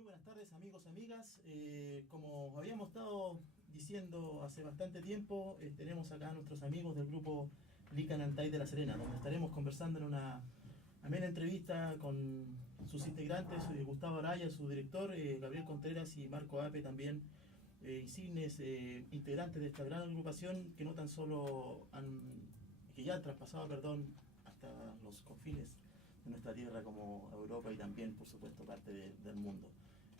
Muy buenas tardes amigos, amigas. Como habíamos estado diciendo hace bastante tiempo, tenemos acá a nuestros amigos del grupo Licanantay de La Serena, donde estaremos conversando en una amena entrevista con sus integrantes, Gustavo Araya, su director, Gabriel Contreras y Marco Ape también, insignes integrantes de esta gran agrupación que no tan solo que ya han traspasado, hasta los confines de nuestra tierra como Europa y también, por supuesto, parte del mundo.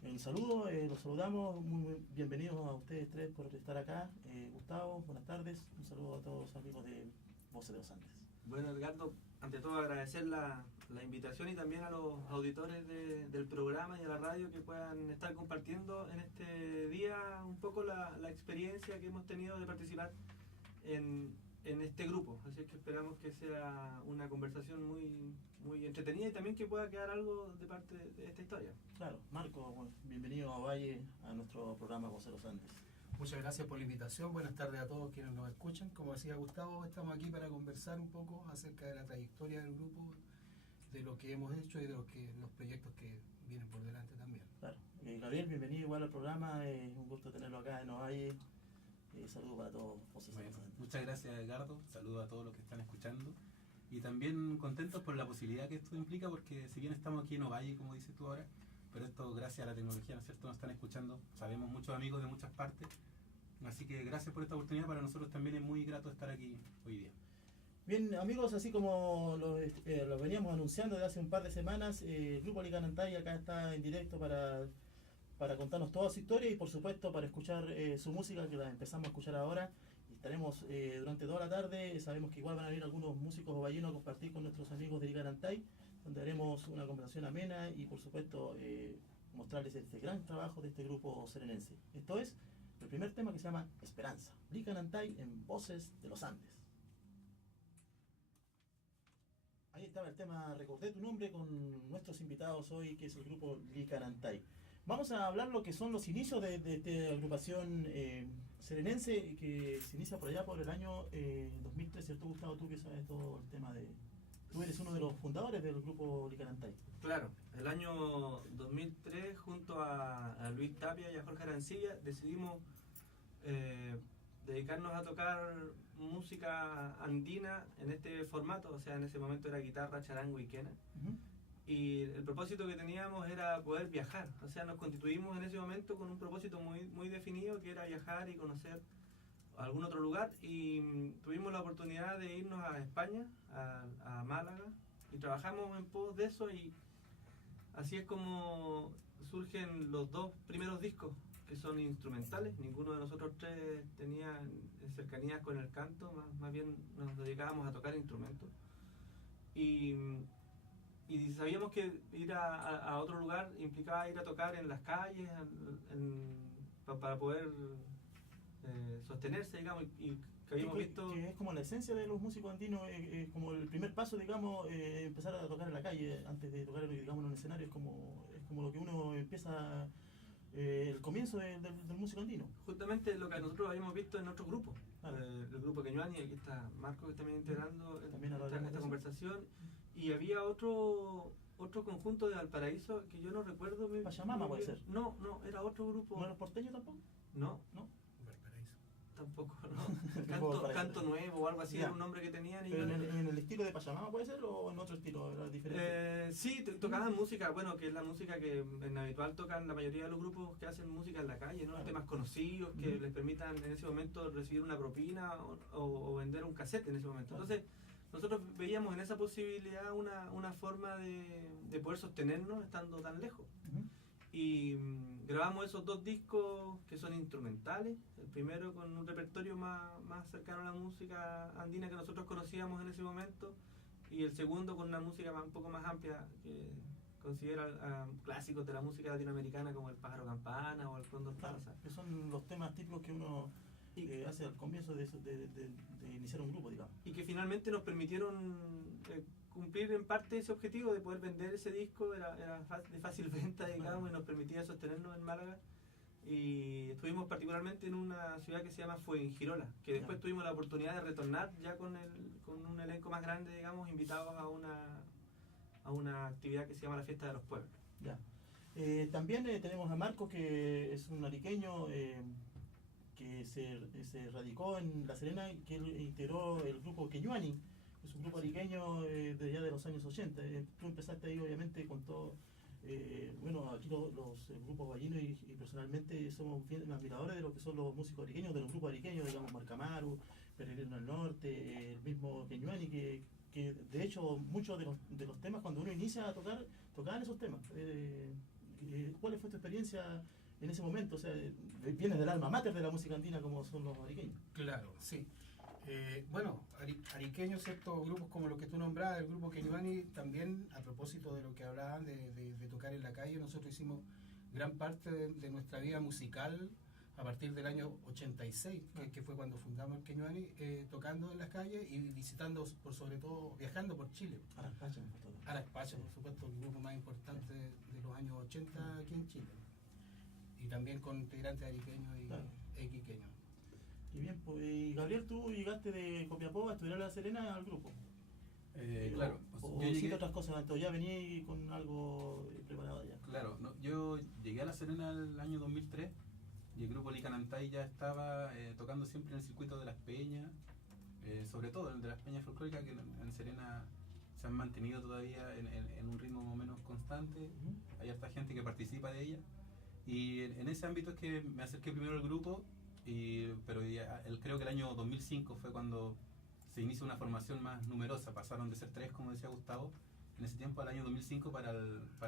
Un saludo, los saludamos, muy bienvenidos a ustedes tres por estar acá. Gustavo, buenas tardes, un saludo a todos los amigos de Voces de los Andes. Bueno, Edgardo, ante todo agradecer la invitación y también a los auditores del programa y a la radio que puedan estar compartiendo en este día un poco la experiencia que hemos tenido de participar en este grupo. Así que esperamos que sea una conversación muy entretenida y también que pueda quedar algo de parte de esta historia. Claro, Marco, bueno, bienvenido a Valle, a nuestro programa Voces de los Andes. Muchas gracias por la invitación, buenas tardes a todos quienes nos escuchan. Como decía Gustavo, estamos aquí para conversar un poco acerca de la trayectoria del grupo, de lo que hemos hecho y de los proyectos que vienen por delante también. Claro, Gabriel, bienvenido igual al programa, un gusto tenerlo acá en Ovalle. Saludos para todos. Bueno, muchas gracias, Edgardo, saludos a todos los que están escuchando y también contentos por la posibilidad que esto implica, porque si bien estamos aquí en Ovalle, como dices tú ahora, pero esto gracias a la tecnología, ¿no es cierto?, nos están escuchando, sabemos muchos amigos de muchas partes, así que gracias por esta oportunidad. Para nosotros también es muy grato estar aquí hoy día. Bien, amigos, así como lo veníamos anunciando desde hace un par de semanas, el grupo Licanantay acá está en directo para contarnos toda su historia y por supuesto para escuchar su música, que la empezamos a escuchar ahora. Y estaremos durante toda la tarde. Sabemos que igual van a venir algunos músicos ovallinos a compartir con nuestros amigos de Licanantay, donde haremos una conversación amena y por supuesto mostrarles este gran trabajo de este grupo serenense. Esto es el primer tema, que se llama Esperanza, Licanantay en Voces de los Andes. Ahí estaba el tema Recordé tu nombre con nuestros invitados hoy, que es el grupo Licanantay. Vamos a hablar lo que son los inicios de esta agrupación serenense, que se inicia por allá por el año 2003, ¿cierto, Gustavo? Tú que sabes todo el tema de... Tú eres uno de los fundadores del grupo Licanantay. Claro, el año 2003, junto a Luis Tapia y a Jorge Arancilla, decidimos dedicarnos a tocar música andina en este formato. O sea, en ese momento era guitarra, charango y quena. Y el propósito que teníamos era poder viajar. O sea, nos constituimos en ese momento con un propósito muy definido, que era viajar y conocer algún otro lugar. Y tuvimos la oportunidad de irnos a España, a Málaga, y trabajamos en pos de eso. Y así es como surgen los dos primeros discos, que son instrumentales. Ninguno de nosotros tres tenía cercanías con el canto, más bien nos dedicábamos a tocar instrumentos. Y sabíamos que ir a otro lugar implicaba ir a tocar en las calles para poder sostenerse, digamos, y que habíamos visto... Que es como la esencia de los músicos andinos, es como el primer paso, digamos, empezar a tocar en la calle antes de tocar, digamos, en un escenario. Es como lo que uno empieza... el comienzo del músico andino. Justamente lo que nosotros habíamos visto en otro grupo, el grupo Queñuani, y aquí está Marco, que está también integrando esta conversación, y había otro conjunto de Valparaíso que yo no recuerdo muy bien. Pachamama puede ser. No, era otro grupo. ¿No era porteño tampoco? No. Valparaíso. Tampoco, no. Canto Nuevo o algo así, era un nombre que tenían. ¿Pero en el estilo de Pachamama puede ser o en otro estilo? ¿Era diferente? Sí, tocaban música, bueno, que es la música que en habitual tocan la mayoría de los grupos que hacen música en la calle, ¿no? Claro. Temas conocidos que les permitan en ese momento recibir una propina o vender un cassette en ese momento. Claro. Entonces, nosotros veíamos en esa posibilidad una forma de poder sostenernos estando tan lejos. Y grabamos esos dos discos que son instrumentales, el primero con un repertorio más cercano a la música andina que nosotros conocíamos en ese momento, y el segundo con una música un poco más amplia, que considera clásicos de la música latinoamericana como el Pájaro Campana o el Cóndor Plaza. Que son los temas típicos que uno hace al comienzo de iniciar un grupo, digamos. Y que finalmente nos permitieron cumplir en parte ese objetivo de poder vender ese disco. Era de fácil venta, digamos, y nos permitía sostenernos en Málaga. Y estuvimos particularmente en una ciudad que se llama Fuengirola, que después tuvimos la oportunidad de retornar ya con un elenco más grande, digamos, invitados a una actividad que se llama la Fiesta de los Pueblos. Ya. También tenemos a Marcos, que es un ariqueño que se radicó en La Serena, que él integró el grupo Queñuani. Es un grupo ariqueño de ya de los años 80. Tú empezaste ahí obviamente con todo. Bueno, aquí los grupos vallinos y personalmente somos bien admiradores de lo que son los músicos ariqueños, de los grupos ariqueños, digamos Marcamaru, Peregrino al Norte, el mismo Queñuani, que de hecho muchos de los temas cuando uno inicia a tocar, tocaban esos temas. ¿Cuál fue tu experiencia en ese momento? O sea, vienes del alma mater de la música andina como son los ariqueños. Claro, sí. Bueno, ariqueños, ciertos grupos como los que tú nombrabas, el grupo Queñuani, también a propósito de lo que hablaban de tocar en la calle, nosotros hicimos gran parte de nuestra vida musical a partir del año 86, que fue cuando fundamos el Queñuani, tocando en las calles y visitando, por sobre todo, viajando por Chile. Aracpacha, por supuesto, el grupo más importante de los años 80 aquí en Chile. Y también con integrantes ariqueños y quiqueños. Y bien, pues, y Gabriel, tú llegaste de Copiapó a estudiar a La Serena al grupo. Claro. O hiciste otras cosas, entonces ya venía con algo preparado ya. Claro, no, yo llegué a La Serena el año 2003 y el grupo Licanantay ya estaba tocando siempre en el circuito de las peñas, sobre todo el de las peñas folclóricas, que en Serena se han mantenido todavía en un ritmo más o menos constante. Hay harta gente que participa de ella. Y en ese ámbito es que me acerqué primero al grupo, pero creo que el año 2005 fue cuando se inició una formación más numerosa. Pasaron de ser 3, como decía Gustavo, en ese tiempo al año 2005 para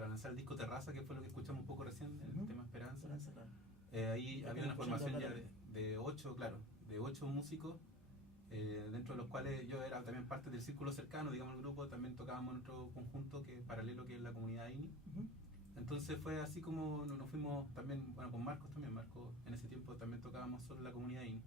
lanzar el disco Terraza, que fue lo que escuchamos un poco recién, el tema Esperanza. Ahí había una formación ya de 8, claro, de 8 músicos, dentro de los cuales yo era también parte del círculo cercano, digamos, el grupo. También tocábamos en otro conjunto paralelo, que es la comunidad INI. Entonces fue así como nos fuimos también, bueno, con Marcos también. Marcos en ese tiempo también tocábamos solo en la comunidad INI.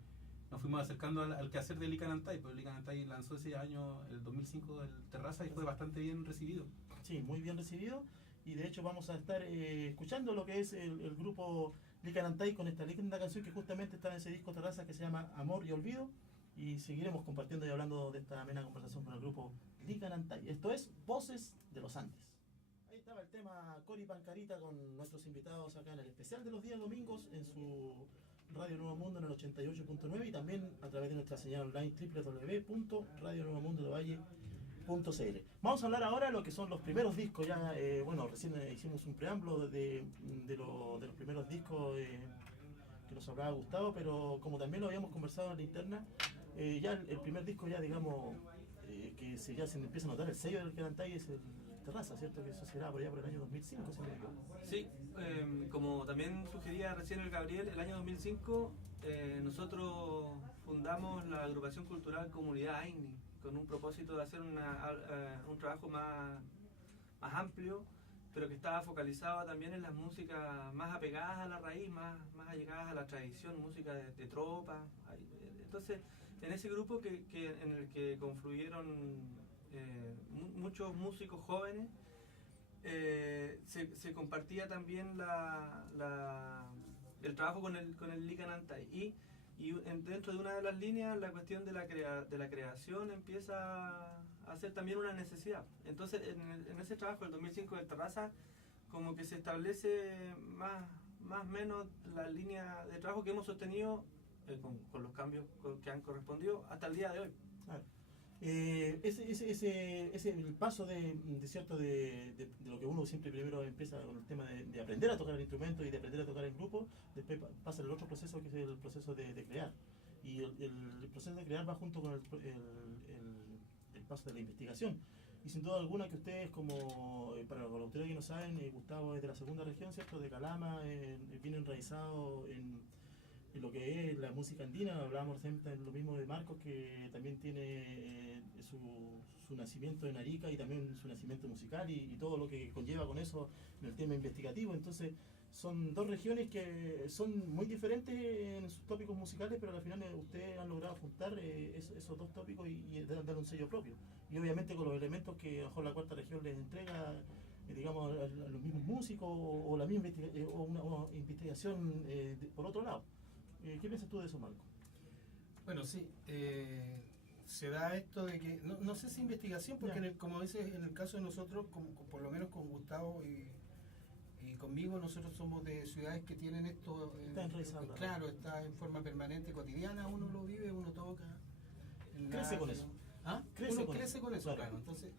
Nos fuimos acercando al quehacer de Licanantay, pues Licanantay lanzó ese año, el 2005, el Terraza, y fue bastante bien recibido. Sí, muy bien recibido. Y de hecho vamos a estar escuchando lo que es el grupo Licanantay con esta linda canción que justamente está en ese disco Terraza, que se llama Amor y Olvido. Y seguiremos compartiendo y hablando de esta amena conversación con el grupo Licanantay. Esto es Voces de los Andes. Ahí estaba el tema Cori Pancarita con nuestros invitados acá en el especial de los días domingos en su Radio Nuevo Mundo en el 88.9 y también a través de nuestra señal online www.radionuevomundodevalle.cl. Vamos a hablar ahora de lo que son los primeros discos. Ya, bueno, recién hicimos un preámbulo de los primeros discos que nos hablaba Gustavo, pero como también lo habíamos conversado en la interna, ya el primer disco, ya digamos, que ya se empieza a notar el sello del Licanantay es el Terraza, ¿cierto? Que eso será por allá por el año 2005, ¿sí? Sí, como también sugería recién el Gabriel, el año 2005 nosotros fundamos la agrupación cultural Comunidad AINI con un propósito de hacer un trabajo más amplio, pero que estaba focalizado también en las músicas más apegadas a la raíz, más allegadas a la tradición, música de tropa. Entonces, en ese grupo en el que confluyeron muchos músicos jóvenes, se compartía también el trabajo con el Licanantay y dentro de una de las líneas la cuestión de la creación empieza a ser también una necesidad. Entonces en ese trabajo del 2005 de Terraza como que se establece más o menos la línea de trabajo que hemos sostenido con los cambios que han correspondido hasta el día de hoy. Claro. El paso de lo que uno siempre primero empieza con el tema de aprender a tocar el instrumento y de aprender a tocar en grupo, después pasa el otro proceso, que es el proceso de crear. Y el proceso de crear va junto con el paso de la investigación. Y sin duda alguna que ustedes, como para los autores que no saben, Gustavo es de la segunda región, ¿cierto? De Calama, viene enraizado en lo que es la música andina. Hablábamos siempre lo mismo de Marcos, que también tiene su nacimiento en Arica y también su nacimiento musical y todo lo que conlleva con eso en el tema investigativo. Entonces son dos regiones que son muy diferentes en sus tópicos musicales, pero al final ustedes han logrado juntar esos dos tópicos y dar un sello propio. Y obviamente con los elementos que a lo mejor la cuarta región les entrega, digamos, a los mismos músicos o la misma una investigación por otro lado. ¿Qué piensas tú de eso, Marco? Bueno, sí, se da esto de que, no sé si investigación, porque como dices, en el caso de nosotros, por lo menos con Gustavo y Y conmigo nosotros somos de ciudades que tienen esto, Está enraizado. claro, está en forma permanente, cotidiana, uno lo vive, uno toca. Crece con eso. ¿Ah? Crece Uno con crece eso, con eso, claro. claro. Entonces,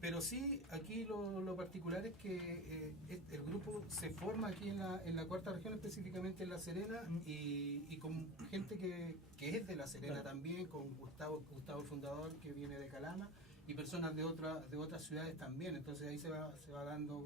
pero sí, aquí lo particular es que el grupo se forma aquí en la cuarta región, específicamente en La Serena, y con gente que es de La Serena Claro. también, con Gustavo el fundador, que viene de Calama, y personas de otras ciudades también. Entonces ahí se va dando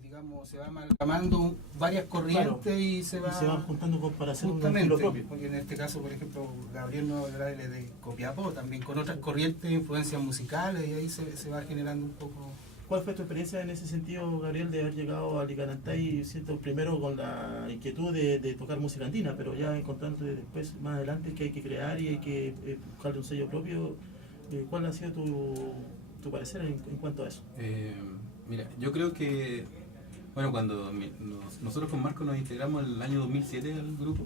digamos, se va amalgamando varias corrientes. Claro. Y se van juntando para hacer un justamente, estilo propio. porque en este caso, por ejemplo, Gabriel Nuevo Grave es de Copiapó, también con otras corrientes, influencias musicales, y ahí se va generando un poco. ¿Cuál fue tu experiencia en ese sentido, Gabriel, de haber llegado a Licanantay, siento, primero con la inquietud de tocar música andina, pero ya encontrándote después, más adelante, que hay que crear y hay que buscarle un sello propio? ¿Cuál ha sido tu parecer en cuanto a eso? Mira, yo creo que, bueno, cuando nosotros con Marco nos integramos en el año 2007 al grupo,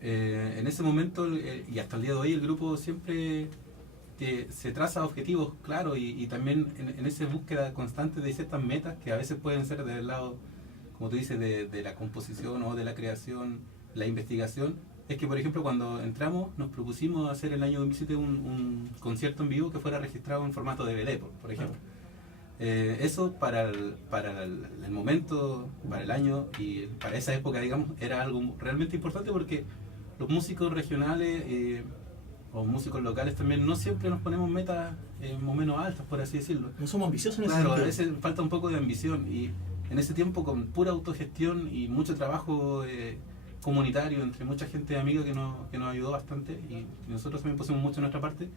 en ese momento y hasta el día de hoy el grupo siempre se traza objetivos claros y también en esa búsqueda constante de ciertas metas que a veces pueden ser del lado, como tú dices, de la composición o de la creación, la investigación. Es que, por ejemplo, cuando entramos nos propusimos hacer el año 2007 un concierto en vivo que fuera registrado en formato DVD, por ejemplo. Eso para el momento, para el año y para esa época, digamos, era algo realmente importante porque los músicos regionales o músicos locales también no siempre nos ponemos metas más o menos altas, por así decirlo. No somos ambiciosos en ese Claro, a sentido. veces falta un poco de ambición y en ese tiempo con pura autogestión y mucho trabajo comunitario entre mucha gente amiga que nos ayudó bastante y nosotros también pusimos mucho de nuestra parte,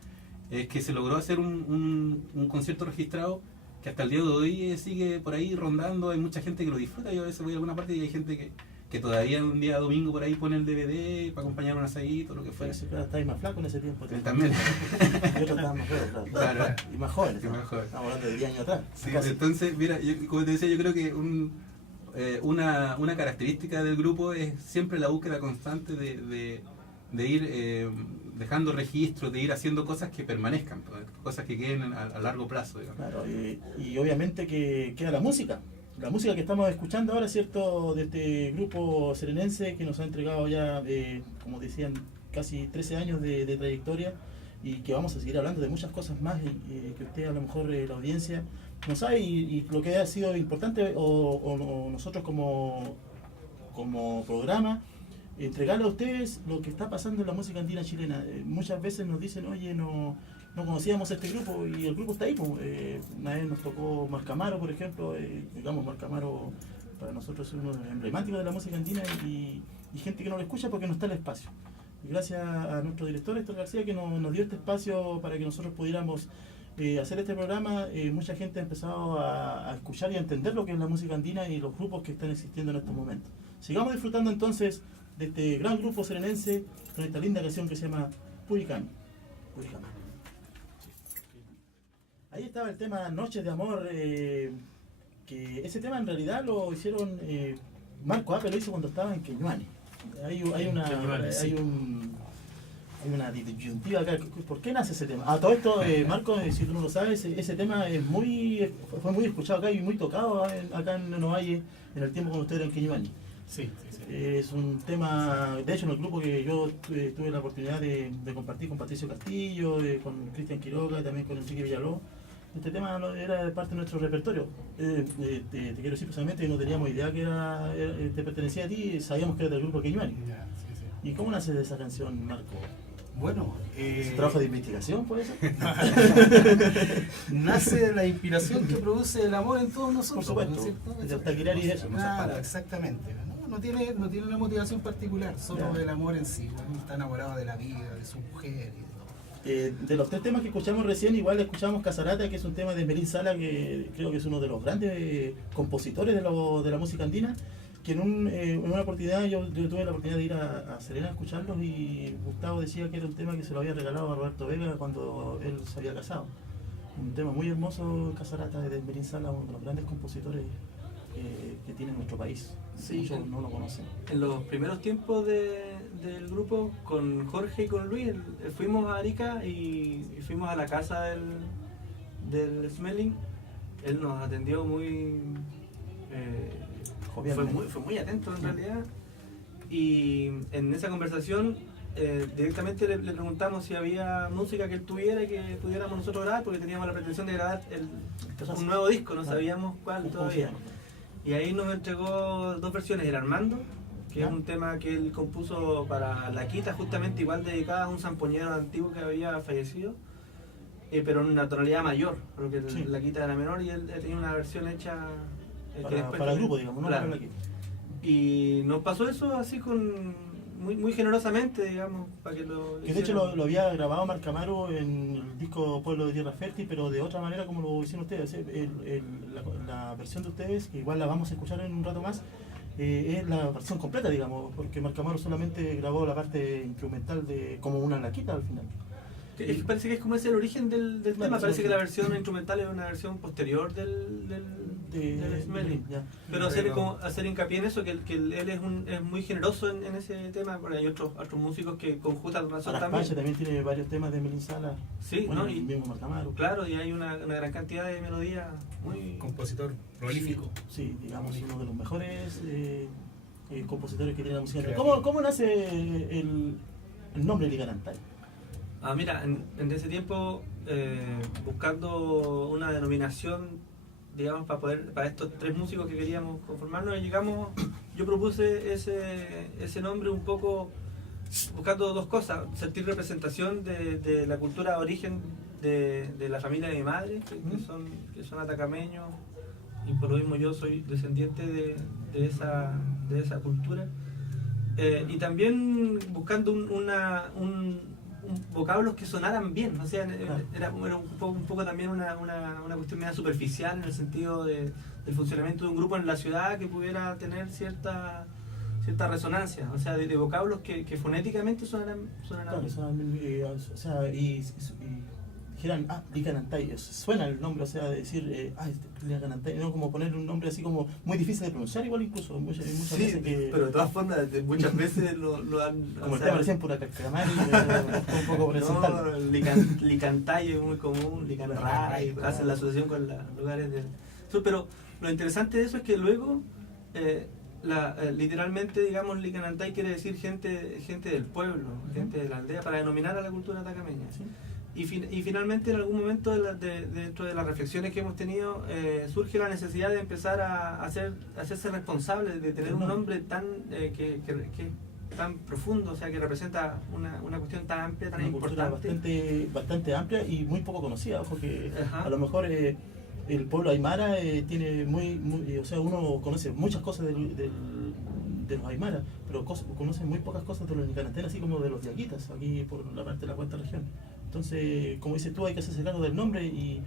es que se logró hacer un concierto registrado que hasta el día de hoy sigue por ahí rondando. Hay mucha gente que lo disfruta. Yo a veces voy a alguna parte y hay gente que todavía un día domingo por ahí pone el DVD para acompañar un asadito, lo que fuera. Claro, estáis más flaco en ese tiempo. También. Y otros estaban más feos, claro. Claro. Y más jóvenes. Y más jóvenes. Estamos hablando de 10 años atrás. Sí, casi. entonces, mira, como te decía, yo creo que una característica del grupo es siempre la búsqueda constante de ir dejando registros, de ir haciendo cosas que permanezcan, cosas que queden a largo plazo, digamos. Claro, y obviamente que queda la música que estamos escuchando ahora, ¿cierto? De este grupo serenense que nos ha entregado ya, como decían, casi 13 años de trayectoria y que vamos a seguir hablando de muchas cosas más que usted, a lo mejor la audiencia no sabe y lo que ha sido importante o nosotros como programa, entregarle a ustedes lo que está pasando en la música andina chilena. Muchas veces nos dicen, oye, no conocíamos este grupo y el grupo está ahí. Una vez nos tocó Marcamaro, por ejemplo. Digamos, Marcamaro para nosotros es uno emblemático de la música andina y gente que no lo escucha porque no está el espacio. Y gracias a nuestro director Héctor García que nos dio este espacio para que nosotros pudiéramos hacer este programa, mucha gente ha empezado a escuchar y a entender lo que es la música andina y los grupos que están existiendo en estos momentos. Sigamos disfrutando entonces de este gran grupo serenense con esta linda canción que se llama Puricán. Ahí estaba el tema Noches de Amor, que ese tema en realidad lo hicieron, Marco Ape lo hizo cuando estaba en Queñuane. Hay una disyuntiva acá. ¿Por qué nace ese tema? Todo esto, Marco, si tú no lo sabes, ese tema fue muy escuchado acá y muy tocado acá en Novalle en el tiempo cuando usted era en Queñuane. Sí. Es un tema, de hecho en el grupo que yo tuve la oportunidad de compartir con Patricio Castillo, con Cristian Quiroga y también con Enrique Villaló. Este tema era parte de nuestro repertorio. Te quiero decir personalmente que no teníamos idea que te pertenecía a ti, sabíamos que era del grupo Queñuani. ¿Y cómo nace esa canción, Marco? Bueno, ¿Es un trabajo de investigación, puede ser? Nace de la inspiración que produce el amor en todos nosotros. Por supuesto, de Altaquilar y eso. Claro, exactamente. No tiene una motivación particular, solo el amor en sí. Uno está enamorado de la vida, de su mujer y de todo. De los tres temas que escuchamos recién, igual escuchamos Casarata, que es un tema de Merín Sala, que creo que es uno de los grandes compositores de la música andina, que en una oportunidad yo tuve la oportunidad de ir a Serena a escucharlos y Gustavo decía que era un tema que se lo había regalado a Roberto Vega cuando él se había casado. Un tema muy hermoso, Casarata, de Merín Sala, uno de los grandes compositores que tiene nuestro país. Sí, muchos no lo conocen. En los primeros tiempos del grupo, con Jorge y con Luis, fuimos a Arica y fuimos a la casa del Smelling. Él nos atendió muy fue muy atento en realidad. Y en esa conversación directamente le preguntamos si había música que él tuviera y que pudiéramos nosotros grabar, porque teníamos la pretensión de grabar un nuevo disco, no sabíamos cuál todavía. Y ahí nos entregó 2 versiones, el Armando, que es un tema que él compuso para La Quita, justamente igual dedicada a un zampoñero antiguo que había fallecido, pero en una tonalidad mayor, porque La Quita era menor y él tenía una versión hecha para el grupo, digamos, claro. No para La Quita. Y nos pasó eso así muy generosamente, digamos, para que lo que de hecho lo había grabado Marc Amaro en el disco Pueblo de Tierra Fértil, pero de otra manera como lo hicieron ustedes. La versión de ustedes, que igual la vamos a escuchar en un rato más, es la versión completa, digamos, porque Marc Amaro solamente grabó la parte instrumental de como una laquita al final. Parece que es como ese el origen del tema, parece que la versión instrumental es una versión posterior del Smelling. Pero hacer hincapié en eso, que él es muy generoso en ese tema, porque hay otros músicos que con justa razón también tiene varios temas de Melín Sala. Sí, bueno, ¿no? Y mismo Marc Amaro. Claro, y hay una gran cantidad de melodías muy... Compositor prolífico. Sí, digamos, uno de los mejores compositores que tiene la música. ¿Cómo nace el nombre Lican Antay? Mira, en ese tiempo, buscando una denominación, digamos, para estos 3 músicos que queríamos conformarnos, yo propuse ese nombre un poco buscando 2 cosas: sentir representación de la cultura de origen de la familia de mi madre, que son atacameños, y por lo mismo yo soy descendiente de esa cultura, y también buscando vocablos que sonaran bien, o sea, era un poco también una cuestión media superficial en el sentido del funcionamiento de un grupo en la ciudad que pudiera tener cierta resonancia, o sea, de vocablos que fonéticamente sonaran claro, bien. O sea, y dijeran, Lican Antay, suena el nombre, o sea, de decir, Lican Antay, no como poner un nombre así como muy difícil de pronunciar, igual incluso muchas veces que... pero de todas formas, muchas veces lo han... Como el tema recién pura cacamari, un poco horizontal. No, Licantay es muy común, Licanray, hacen la asociación con los lugares del sur, pero lo interesante de eso es que luego, literalmente, digamos, Lican Antay quiere decir gente del pueblo, gente de la aldea, para denominar a la cultura atacameña. ¿Sí? Y finalmente, en algún momento dentro de las reflexiones que hemos tenido, surge la necesidad de empezar a hacerse responsable de tener un nombre tan tan profundo, o sea, que representa una cuestión tan amplia, tan importante. Bastante amplia y muy poco conocida, porque a lo mejor el pueblo aymara tiene o sea, uno conoce muchas cosas de los aymaras, pero conoce muy pocas cosas de los Lican Antay, así como de los diaguitas, aquí por la parte de la cuarta región. Entonces, como dices tú, hay que hacerse cargo del nombre y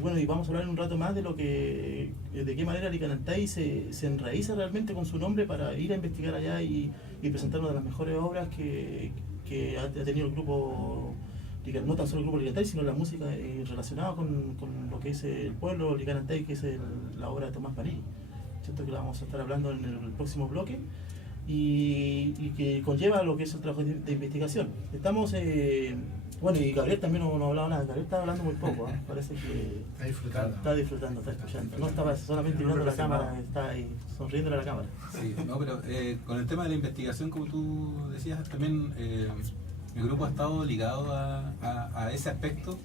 bueno, y vamos a hablar en un rato más de de qué manera Lican Antay se enraiza realmente con su nombre para ir a investigar allá y presentar una de las mejores obras que ha tenido el grupo, no tan solo el grupo Lican Antay, sino la música relacionada con lo que es el pueblo Lican Antay, que es la obra de Tomás París, ¿cierto? Que la vamos a estar hablando en el próximo bloque. Y que conlleva lo que es el trabajo de investigación. Estamos, bueno, y Gabriel también no hablaba nada, Gabriel está hablando muy poco, parece que está disfrutando, está escuchando, no estaba solamente mirando la cámara, está ahí sonriéndole a la cámara. Sí, no, pero con el tema de la investigación, como tú decías, también el grupo ha estado ligado a ese aspecto,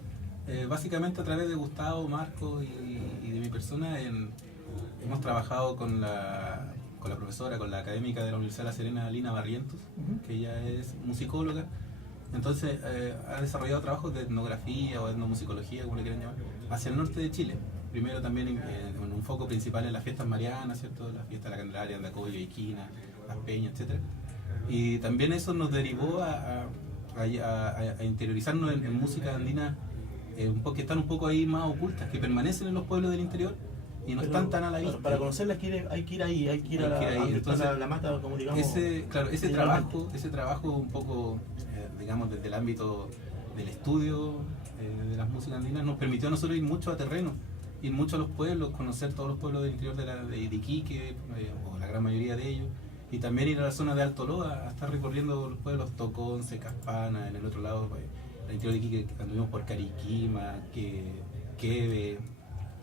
básicamente a través de Gustavo, Marco y de mi persona. Hemos trabajado con la profesora, con la académica de la Universidad de La Serena, Lina Barrientos, que ella es musicóloga. Entonces ha desarrollado trabajos de etnografía o etnomusicología, como le quieran llamar, hacia el norte de Chile. Primero también en un foco principal en las fiestas marianas, ¿cierto? La fiesta de la Candelaria, Andacoyo, Iquina, Las Peñas, etc. Y también eso nos derivó a interiorizarnos en música andina que están un poco ahí más ocultas, que permanecen en los pueblos del interior y no están tan a la vista. Para conocerlas hay que ir ahí, hay que ir a la mata, como digamos. Ese trabajo un poco, digamos, desde el ámbito del estudio de las músicas andinas, nos permitió a nosotros ir mucho a terreno, ir mucho a los pueblos, conocer todos los pueblos del interior de Iquique, o la gran mayoría de ellos, y también ir a la zona de Alto Loa, a estar recorriendo los pueblos Toconce, Caspana, en el otro lado, el interior de Iquique, anduvimos por Cariquima, Queve,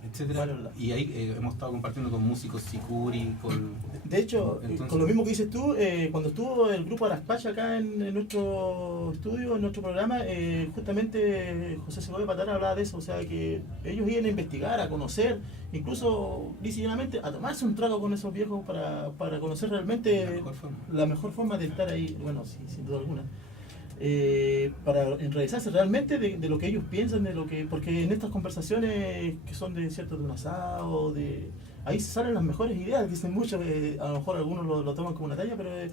etcétera. varios lados. Y ahí hemos estado compartiendo con músicos Sicuri, con... De hecho, Entonces- con lo mismo que dices tú, cuando estuvo el grupo Araspacha acá en nuestro estudio, en nuestro programa, justamente José Segovia Patara hablaba de eso, o sea, que ellos iban a investigar, a conocer, incluso llanamente a tomarse un trago con esos viejos para conocer realmente La mejor forma. la mejor forma de estar ahí, bueno, sí, sin duda alguna. Para enraizarse realmente de lo que ellos piensan, de lo que porque en estas conversaciones que son de cierto de un asado, ahí salen las mejores ideas, dicen mucho, a lo mejor algunos lo toman como una talla, pero es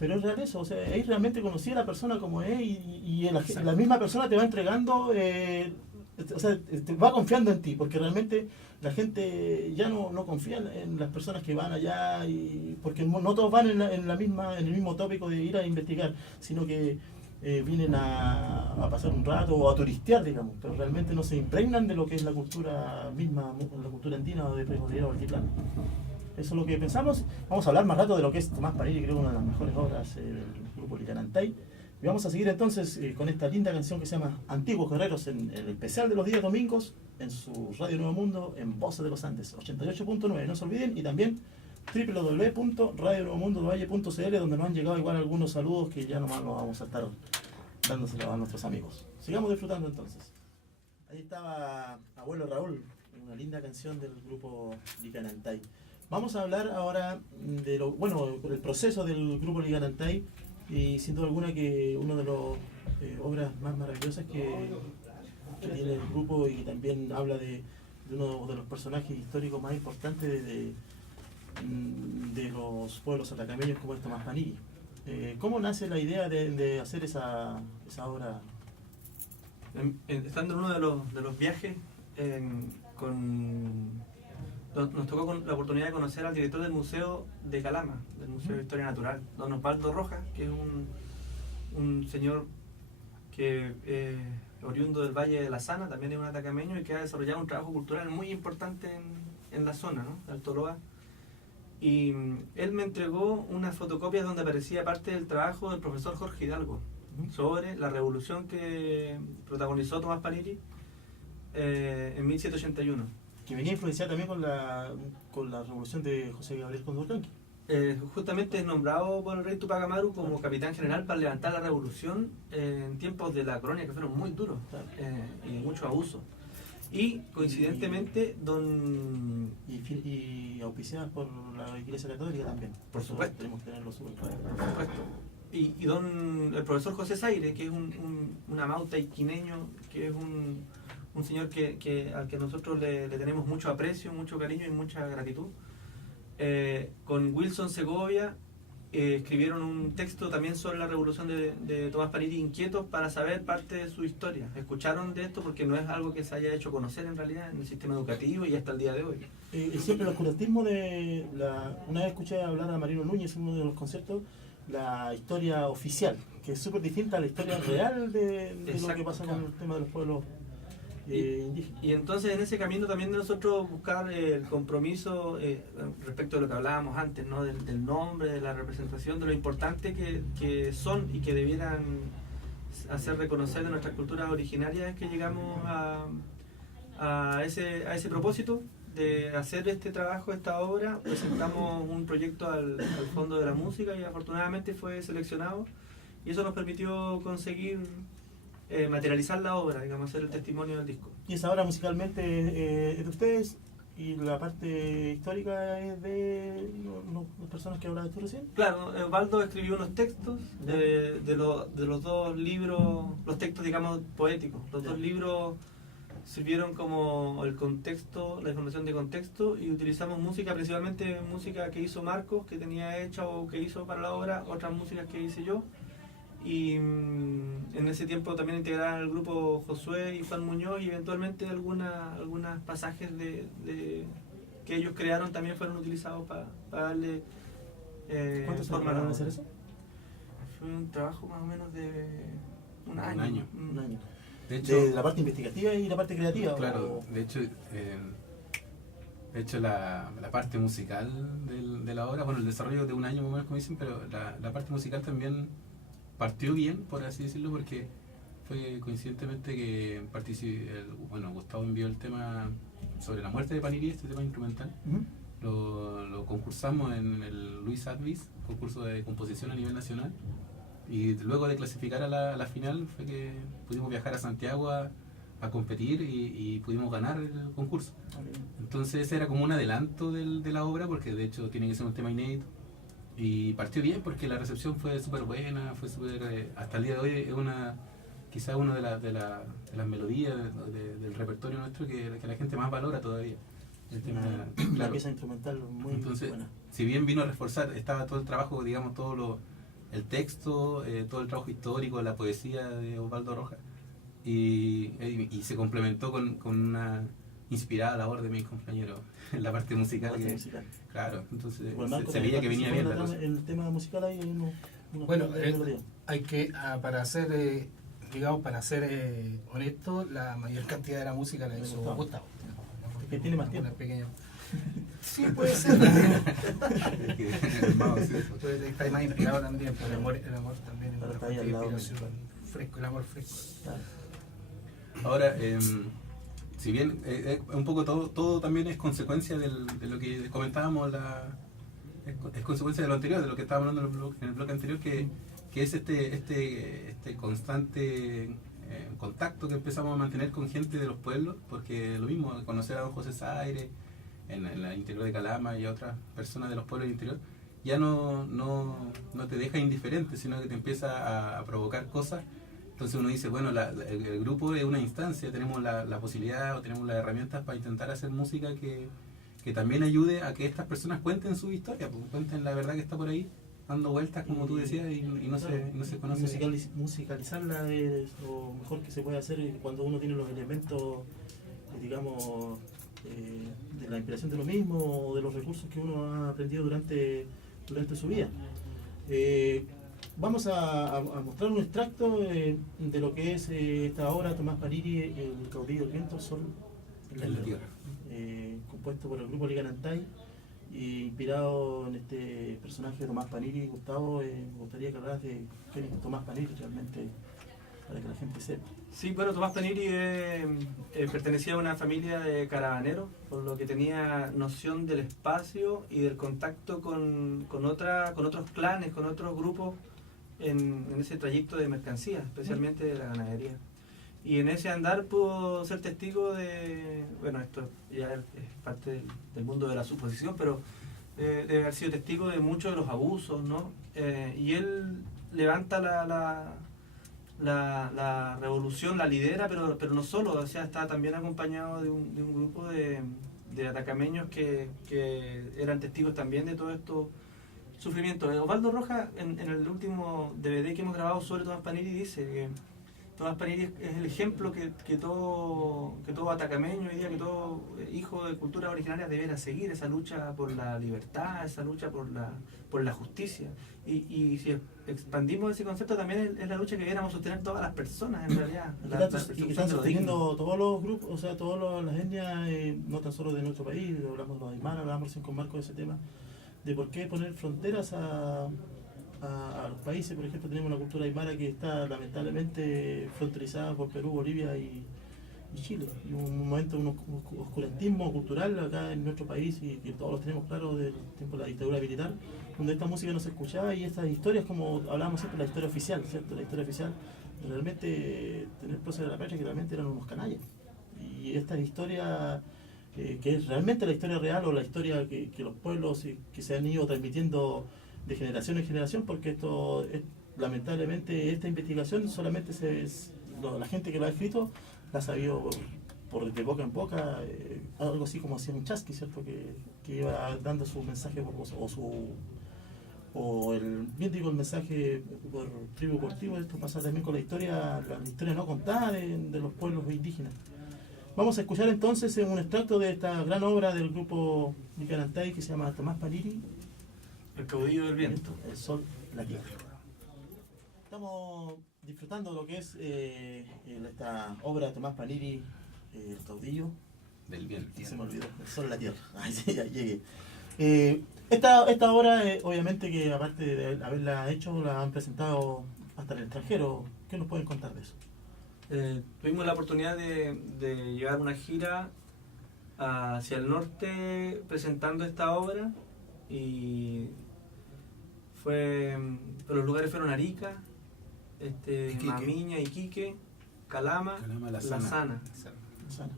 real eso, o sea, ahí realmente conocí a la persona como es y la misma persona te va entregando, o sea, te va confiando en ti, porque realmente la gente ya no confía en las personas que van allá, porque no todos van en el mismo tópico de ir a investigar, sino que vienen a pasar un rato o a turistear, digamos, pero realmente no se impregnan de lo que es la cultura misma, la cultura andina o de precordillera o altiplano. Eso es lo que pensamos. Vamos a hablar más rato de lo que es Tomás Panini, creo que una de las mejores obras del grupo Licanantay. Y vamos a seguir entonces con esta linda canción que se llama Antiguos Guerreros en el especial de los días domingos en su Radio Nuevo Mundo en Voces de los Andes 88.9. No se olviden, y también www.radionuevomundovalle.cl, donde nos han llegado igual algunos saludos que ya nomás los vamos a estar dándoselos a nuestros amigos. Sigamos disfrutando entonces. Ahí estaba Abuelo Raúl, una linda canción del grupo Licanantay. Vamos a hablar ahora de el proceso del grupo Licanantay, y sin duda alguna que una de las obras más maravillosas que tiene el grupo, y también habla de uno de los personajes históricos más importantes de los pueblos atacameños como es Tomás Panini. ¿Cómo nace la idea de hacer esa obra? Estando en uno de los viajes, nos tocó la oportunidad de conocer al director del Museo de Calama, del Museo de Historia Natural, don Osvaldo Rojas, que es un señor que oriundo del Valle de la Sana, también es un atacameño y que ha desarrollado un trabajo cultural muy importante en la zona, ¿no?, de Alto Loa. Y él me entregó unas fotocopias donde aparecía parte del trabajo del profesor Jorge Hidalgo sobre la revolución que protagonizó Tomás Panini en 1781. Que venía influenciada también con la revolución de José Gabriel Condorcanqui. Justamente es nombrado por el rey Tupac Amaru como capitán general para levantar la revolución en tiempos de la colonia que fueron muy duros y mucho abuso. Y coincidentemente, Y auspiciadas por la Iglesia Católica también. Por supuesto. Tenemos que tenerlo súper claro. por supuesto, y el profesor José Zaire, que es un amauta iquineño, que es un señor al que nosotros le tenemos mucho aprecio, mucho cariño y mucha gratitud. Con Wilson Segovia escribieron un texto también sobre la revolución de Tomás Panini, inquietos para saber parte de su historia. Escucharon de esto porque no es algo que se haya hecho conocer en realidad en el sistema educativo y hasta el día de hoy. Siempre el oscurantismo una vez escuché hablar a Marino Núñez en uno de los conciertos, la historia oficial, que es súper distinta a la historia real de lo que pasa con el tema de los pueblos indígenas. Y entonces en ese camino también de nosotros buscar el compromiso respecto de lo que hablábamos antes, ¿no?, del nombre, de la representación, de lo importante que son y que debieran hacer reconocer de nuestras culturas originarias, que llegamos a ese propósito de hacer este trabajo, esta obra. Presentamos un proyecto al Fondo de la Música y afortunadamente fue seleccionado, y eso nos permitió conseguir materializar la obra, digamos, hacer el testimonio del disco. Y esa obra musicalmente es de ustedes, y la parte histórica es de las personas que hablaste tú recién. Claro, Osvaldo escribió unos textos de los dos libros, los textos, digamos, poéticos. Los dos libros sirvieron como el contexto, la información de contexto, y utilizamos música, principalmente música que hizo Marcos, que tenía hecha o que hizo para la obra, otras músicas que hice yo. Y en ese tiempo también integraron el grupo Josué y Juan Muñoz, y eventualmente algunos pasajes que ellos crearon también fueron utilizados para darle ¿Cuánto se forma a demoraron la en hacer obra. eso? Fue un trabajo más o menos de un Un año. Un año. De hecho, De la parte investigativa y la parte creativa. claro, de hecho la parte musical de la obra, bueno, el desarrollo de un año más o menos, como dicen, pero la parte musical también partió bien, por así decirlo, porque fue coincidentemente que Gustavo envió el tema sobre la muerte de Paniri, este tema instrumental. Lo concursamos en el Luis Advis, concurso de composición a nivel nacional. Y luego de clasificar a la final fue que pudimos viajar a Santiago a competir y pudimos ganar el concurso. Entonces ese era como un adelanto de la obra, porque de hecho tiene que ser un tema inédito. Y partió bien porque la recepción fue súper buena, fue súper... hasta el día de hoy es quizás una de las melodías del repertorio nuestro que la gente más valora todavía. El tema, una pieza instrumental muy entonces, buena. Si bien vino a reforzar, estaba todo el trabajo, digamos, el texto, todo el trabajo histórico, la poesía de Osvaldo Rojas, y se complementó con una inspirada labor de mis compañeros en la parte musical. Claro, entonces se veía que venía bien la cosa. El tema musical ahí bueno, hay que, para ser, digamos, honesto, la mayor cantidad de la música la hizo Gustavo. Que tiene más tiempo. Sí, puede ser. Está más inspirado también por el amor también. El amor fresco. Ahora, si bien un poco todo también es consecuencia de lo que comentábamos, es consecuencia de lo anterior, de lo que estábamos hablando en el bloque anterior, que es este constante contacto que empezamos a mantener con gente de los pueblos, porque lo mismo, conocer a don José Zaire en el interior de Calama y a otras personas de los pueblos del interior, ya no te deja indiferente, sino que te empieza a provocar cosas. Entonces uno dice, bueno, el grupo es una instancia, tenemos la posibilidad o tenemos las herramientas para intentar hacer música que también ayude a que estas personas cuenten su historia, pues, cuenten la verdad que está por ahí, dando vueltas, como tú decías, y no se conoce. Musicalizarla es lo mejor que se puede hacer cuando uno tiene los elementos, digamos, de la inspiración de lo mismo, o de los recursos que uno ha aprendido durante su vida. Vamos a mostrar un extracto de lo que es esta obra Tomás Paniri, El caudillo del viento, Sol en la tierra, compuesto por el grupo Licanantay, inspirado en este personaje de Tomás Paniri. Gustavo, me gustaría que hablaras de quién es Tomás Paniri realmente, para que la gente sepa. Sí, bueno, Tomás Paniri pertenecía a una familia de caravaneros, por lo que tenía noción del espacio y del contacto con otros clanes, con otros grupos en ese trayecto de mercancías, especialmente de la ganadería. Y en ese andar pudo ser testigo de, bueno, esto ya es parte del mundo de la suposición, pero de haber sido testigo de muchos de los abusos, ¿no? Y él levanta la revolución, la lidera, pero no solo, o sea, está también acompañado de un grupo de atacameños que eran testigos también de todo esto sufrimiento. Osvaldo Rojas, en el último DVD que hemos grabado sobre Tomás Paniri, dice que Tomás Paniri es el ejemplo que todo atacameño hoy día, que todo hijo de cultura originaria debiera seguir, esa lucha por la libertad, esa lucha por la justicia. Y si expandimos ese concepto, también es la lucha que debiéramos sostener todas las personas, en realidad. Y que están sosteniendo todos los grupos, o sea, todas las etnias, no tan solo de nuestro país, hablamos de los aymaras, hablamos recién con Marco de ese tema, de por qué poner fronteras a los países. Por ejemplo, tenemos una cultura aymara que está lamentablemente fronterizada por Perú, Bolivia y Chile. Y un momento, un oscurantismo cultural acá en nuestro país, y que todos los tenemos claro del tiempo de la dictadura militar, donde esta música no se escuchaba, y estas historias, como hablábamos siempre, la historia oficial, ¿cierto? La historia oficial, realmente tener próceres de la patria que realmente eran unos canallas. Y esta historia, que es realmente la historia real, o la historia que los pueblos que se han ido transmitiendo de generación en generación, porque esto lamentablemente esta investigación solamente la gente que lo ha escrito la ha sabido de boca en boca, algo así como hacía un chasqui, ¿cierto? Que iba dando su mensaje el mensaje por tribu por tribu. Esto pasa también con la historia no contada de los pueblos indígenas. Vamos a escuchar entonces un extracto de esta gran obra del grupo Licanantay que se llama Tomás Paniri, El caudillo del viento. El sol, la tierra. Estamos disfrutando de lo que es esta obra de Tomás Paniri, El caudillo del viento. Se me olvidó, El sol, la tierra. Ay, sí, ya llegué. Esta obra, obviamente que aparte de haberla hecho, la han presentado hasta en el extranjero. ¿Qué nos pueden contar de eso? Tuvimos la oportunidad de llevar una gira hacia el norte presentando esta obra y los lugares fueron Arica, Iquique. Mamiña, Iquique, Calama, La Sana. Sana.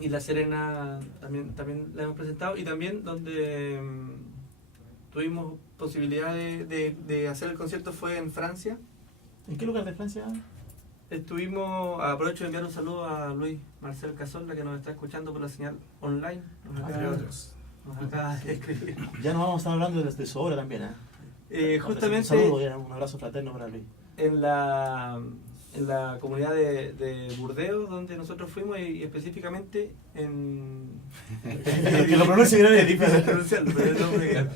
Y La Serena también la hemos presentado, y también donde tuvimos posibilidad de hacer el concierto fue en Francia. ¿En qué lugar de Francia? Aprovecho de enviar un saludo a Luis Marcel Cazorla, que nos está escuchando por la señal online. Entre otros. Nos acaba de escribir. Ya nos vamos a estar hablando de su obra también, ¿eh? Justamente Un saludo y un abrazo fraterno para Luis. en la comunidad de Burdeos, donde nosotros fuimos, y específicamente en... Que lo pronuncie bien es difícil difícil. pronunciarlo, pero es nombre-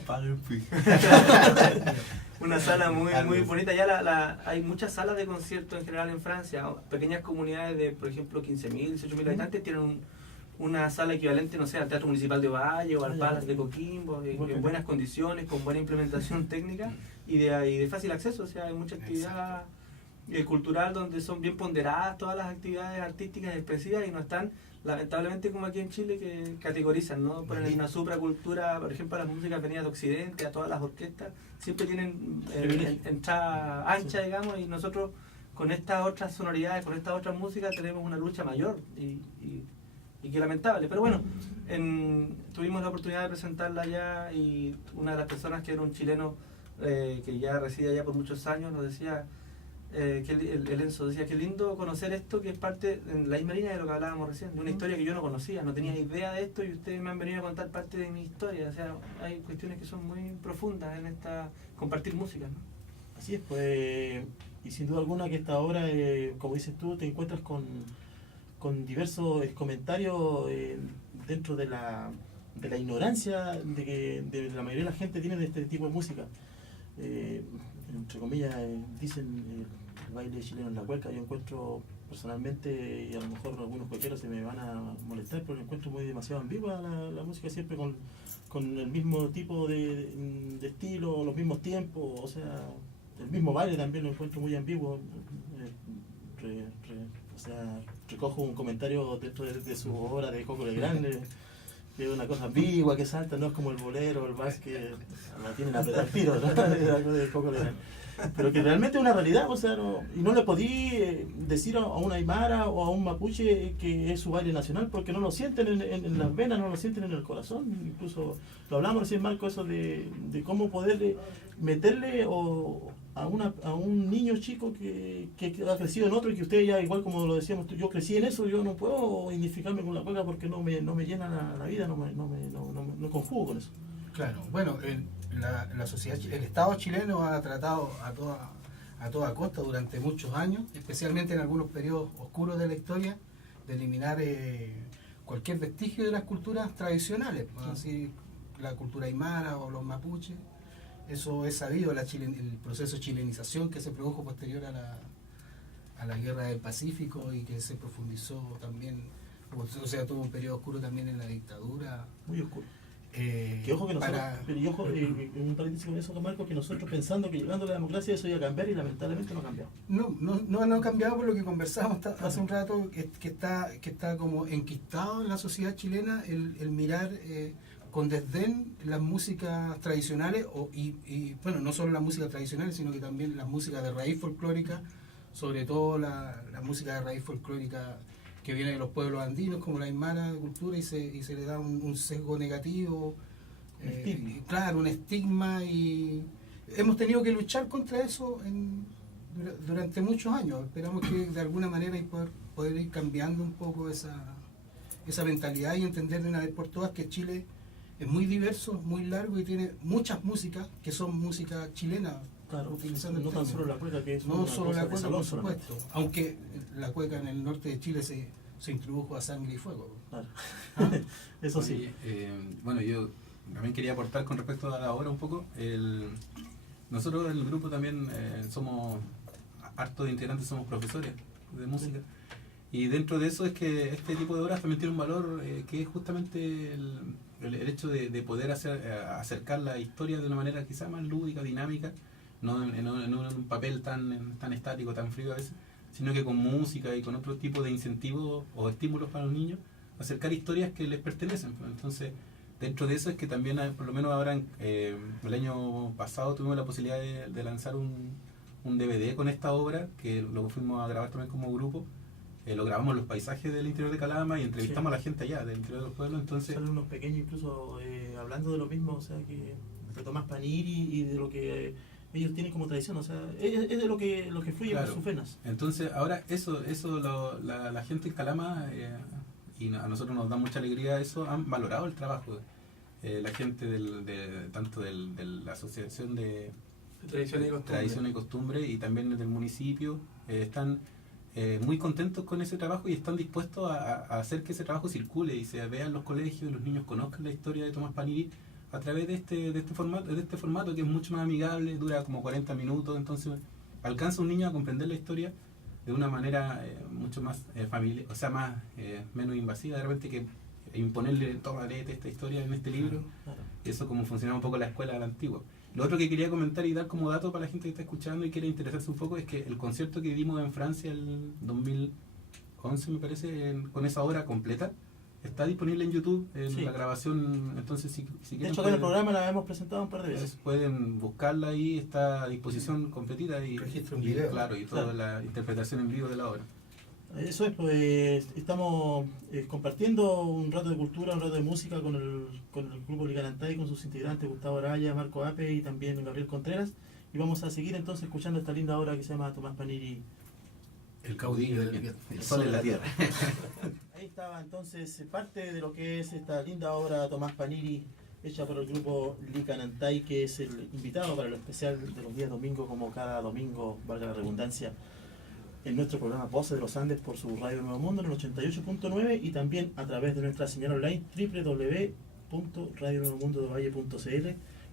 una sala muy bonita. Ya hay muchas salas de conciertos en general en Francia. Pequeñas comunidades de, por ejemplo, 15.000, 18.000 habitantes tienen una sala equivalente, no sé, al Teatro Municipal de Ovalle o al Palace de Coquimbo, en buenas condiciones, con buena implementación técnica y de fácil acceso. O sea, hay mucha actividad cultural donde son bien ponderadas todas las actividades artísticas expresivas y no están, lamentablemente, como aquí en Chile, que categorizan, ¿no? Ponen una supracultura, por ejemplo, a las músicas venidas de Occidente, a todas las orquestas, siempre tienen entrada ancha, digamos, y nosotros con estas otras sonoridades, con estas otras músicas, tenemos una lucha mayor y qué lamentable. Pero bueno, tuvimos la oportunidad de presentarla allá, y una de las personas, que era un chileno que ya reside allá por muchos años, nos decía, el Enzo decía, qué lindo conocer esto, que es parte de la misma línea de lo que hablábamos recién, de una historia que yo no conocía, no tenía idea de esto, y ustedes me han venido a contar parte de mi historia. O sea, hay cuestiones que son muy profundas en esta compartir música, ¿no? Así es, pues, y sin duda alguna que esta obra, como dices tú, te encuentras con diversos comentarios dentro de la ignorancia de la mayoría de la gente tiene de este tipo de música. Entre comillas, dicen el baile chileno en la cueca. Yo encuentro personalmente, y a lo mejor algunos cuequeros se me van a molestar, pero encuentro demasiado ambigua la música, siempre con el mismo tipo de estilo, los mismos tiempos, o sea, el mismo baile también lo encuentro muy ambiguo. O sea, recojo un comentario dentro de su obra de Coco Legrand, que es una cosa ambigua, que salta, no es como el bolero, el vals, que la tienen a pegar tiro, ¿no? Algo de Coco Legrand. Pero que realmente es una realidad, o sea, y no le podí decir a un aymara o a un mapuche que es su baile nacional, porque no lo sienten en las venas, no lo sienten en el corazón. Incluso lo hablamos recién, Marco, eso de cómo poder meterle a un niño chico que ha crecido en otro, y que usted ya, igual como lo decíamos, yo crecí en eso, yo no puedo identificarme con la cueca porque no me llena la vida, no conjugo con eso. Claro, bueno, la sociedad, el Estado chileno ha tratado a toda costa durante muchos años, especialmente en algunos periodos oscuros de la historia, de eliminar cualquier vestigio de las culturas tradicionales, así la cultura aymara o los mapuches. Eso es sabido, el proceso de chilenización que se produjo posterior a la guerra del Pacífico, y que se profundizó también, o sea, tuvo un periodo oscuro también en la dictadura. Muy oscuro. Que ojo que nosotros, pero y ojo, un paréntesis con eso, Marco, que nosotros pensando que llegando a la democracia eso iba a cambiar, y lamentablemente no ha cambiado. No ha cambiado, por lo que conversábamos hace un rato, que está como enquistado en la sociedad chilena el mirar con desdén las músicas tradicionales, bueno, no solo las músicas tradicionales, sino que también las músicas de raíz folclórica, sobre todo la música de raíz folclórica que viene de los pueblos andinos, como la aymara de cultura, y se le da un sesgo negativo, claro, un estigma, y hemos tenido que luchar contra eso durante muchos años. Esperamos que de alguna manera poder ir cambiando un poco esa mentalidad, y entender de una vez por todas que Chile es muy diverso, muy largo, y tiene muchas músicas que son música chilena. Claro, utilizando no tan solo la cueca, que es no una solo cosa la de cueca, salón por solamente. supuesto, aunque la cueca en el norte de Chile se introdujo a sangre y fuego. Claro. ¿Ah? Eso sí. Bueno, yo también quería aportar con respecto a la obra un poco. Nosotros en el grupo también somos, harto de integrantes somos profesores de música, y dentro de eso es que este tipo de obras también tiene un valor que es justamente el hecho de poder acercar la historia de una manera quizá más lúdica, dinámica, no en un papel tan estático, tan frío a veces, sino que con música y con otro tipo de incentivos o estímulos para los niños, acercar historias que les pertenecen. Entonces, dentro de eso es que también, por lo menos ahora, el año pasado tuvimos la posibilidad de lanzar un DVD con esta obra, que lo fuimos a grabar también como grupo. Lo grabamos en los paisajes del interior de Calama y entrevistamos a la gente allá, del interior del pueblo. Entonces, salen unos pequeños incluso hablando de lo mismo, o sea, que de Tomás Paniri y de lo que ellos tienen como tradición, o sea, es de lo que fluye por sus venas. Entonces, ahora la gente en Calama, y a nosotros nos da mucha alegría eso, han valorado el trabajo. La gente tanto de la Asociación de Tradición y Costumbre y también del municipio, están muy contentos con ese trabajo y están dispuestos a hacer que ese trabajo circule y se vea en los colegios y los niños conozcan la historia de Tomás Paniri a través de este formato que es mucho más amigable, dura como 40 minutos, entonces alcanza un niño a comprender la historia de una manera mucho más familiar, o sea, menos invasiva, de repente, que imponerle toma, léete esta historia en este libro. Claro. Eso como funcionaba un poco la escuela de la antigua. Lo otro que quería comentar y dar como dato para la gente que está escuchando y quiere interesarse un poco es que el concierto que dimos en Francia el 2011, me parece, con esa obra completa, está disponible en YouTube, en la grabación. Entonces, si quieren, de hecho, en el programa la hemos presentado un par de veces. Pueden buscarla ahí, está a disposición completita y registro en video. Claro, y toda la interpretación en vivo de la obra. Eso es, pues estamos compartiendo un rato de cultura, un rato de música con el grupo Licanantay, con sus integrantes Gustavo Araya, Marco Ape y también Gabriel Contreras. Y vamos a seguir entonces escuchando esta linda obra que se llama Tomás Paniri, El caudillo del viento. El sol en la tierra. Ahí estaba entonces parte de lo que es esta linda obra Tomás Paniri, hecha por el grupo Licanantay, que es el invitado para lo especial de los días domingos, como cada domingo, valga la redundancia, en nuestro programa Voces de los Andes por su Radio Nuevo Mundo en el 88.9 y también a través de nuestra señal online www.radionuevomundodevalle.cl.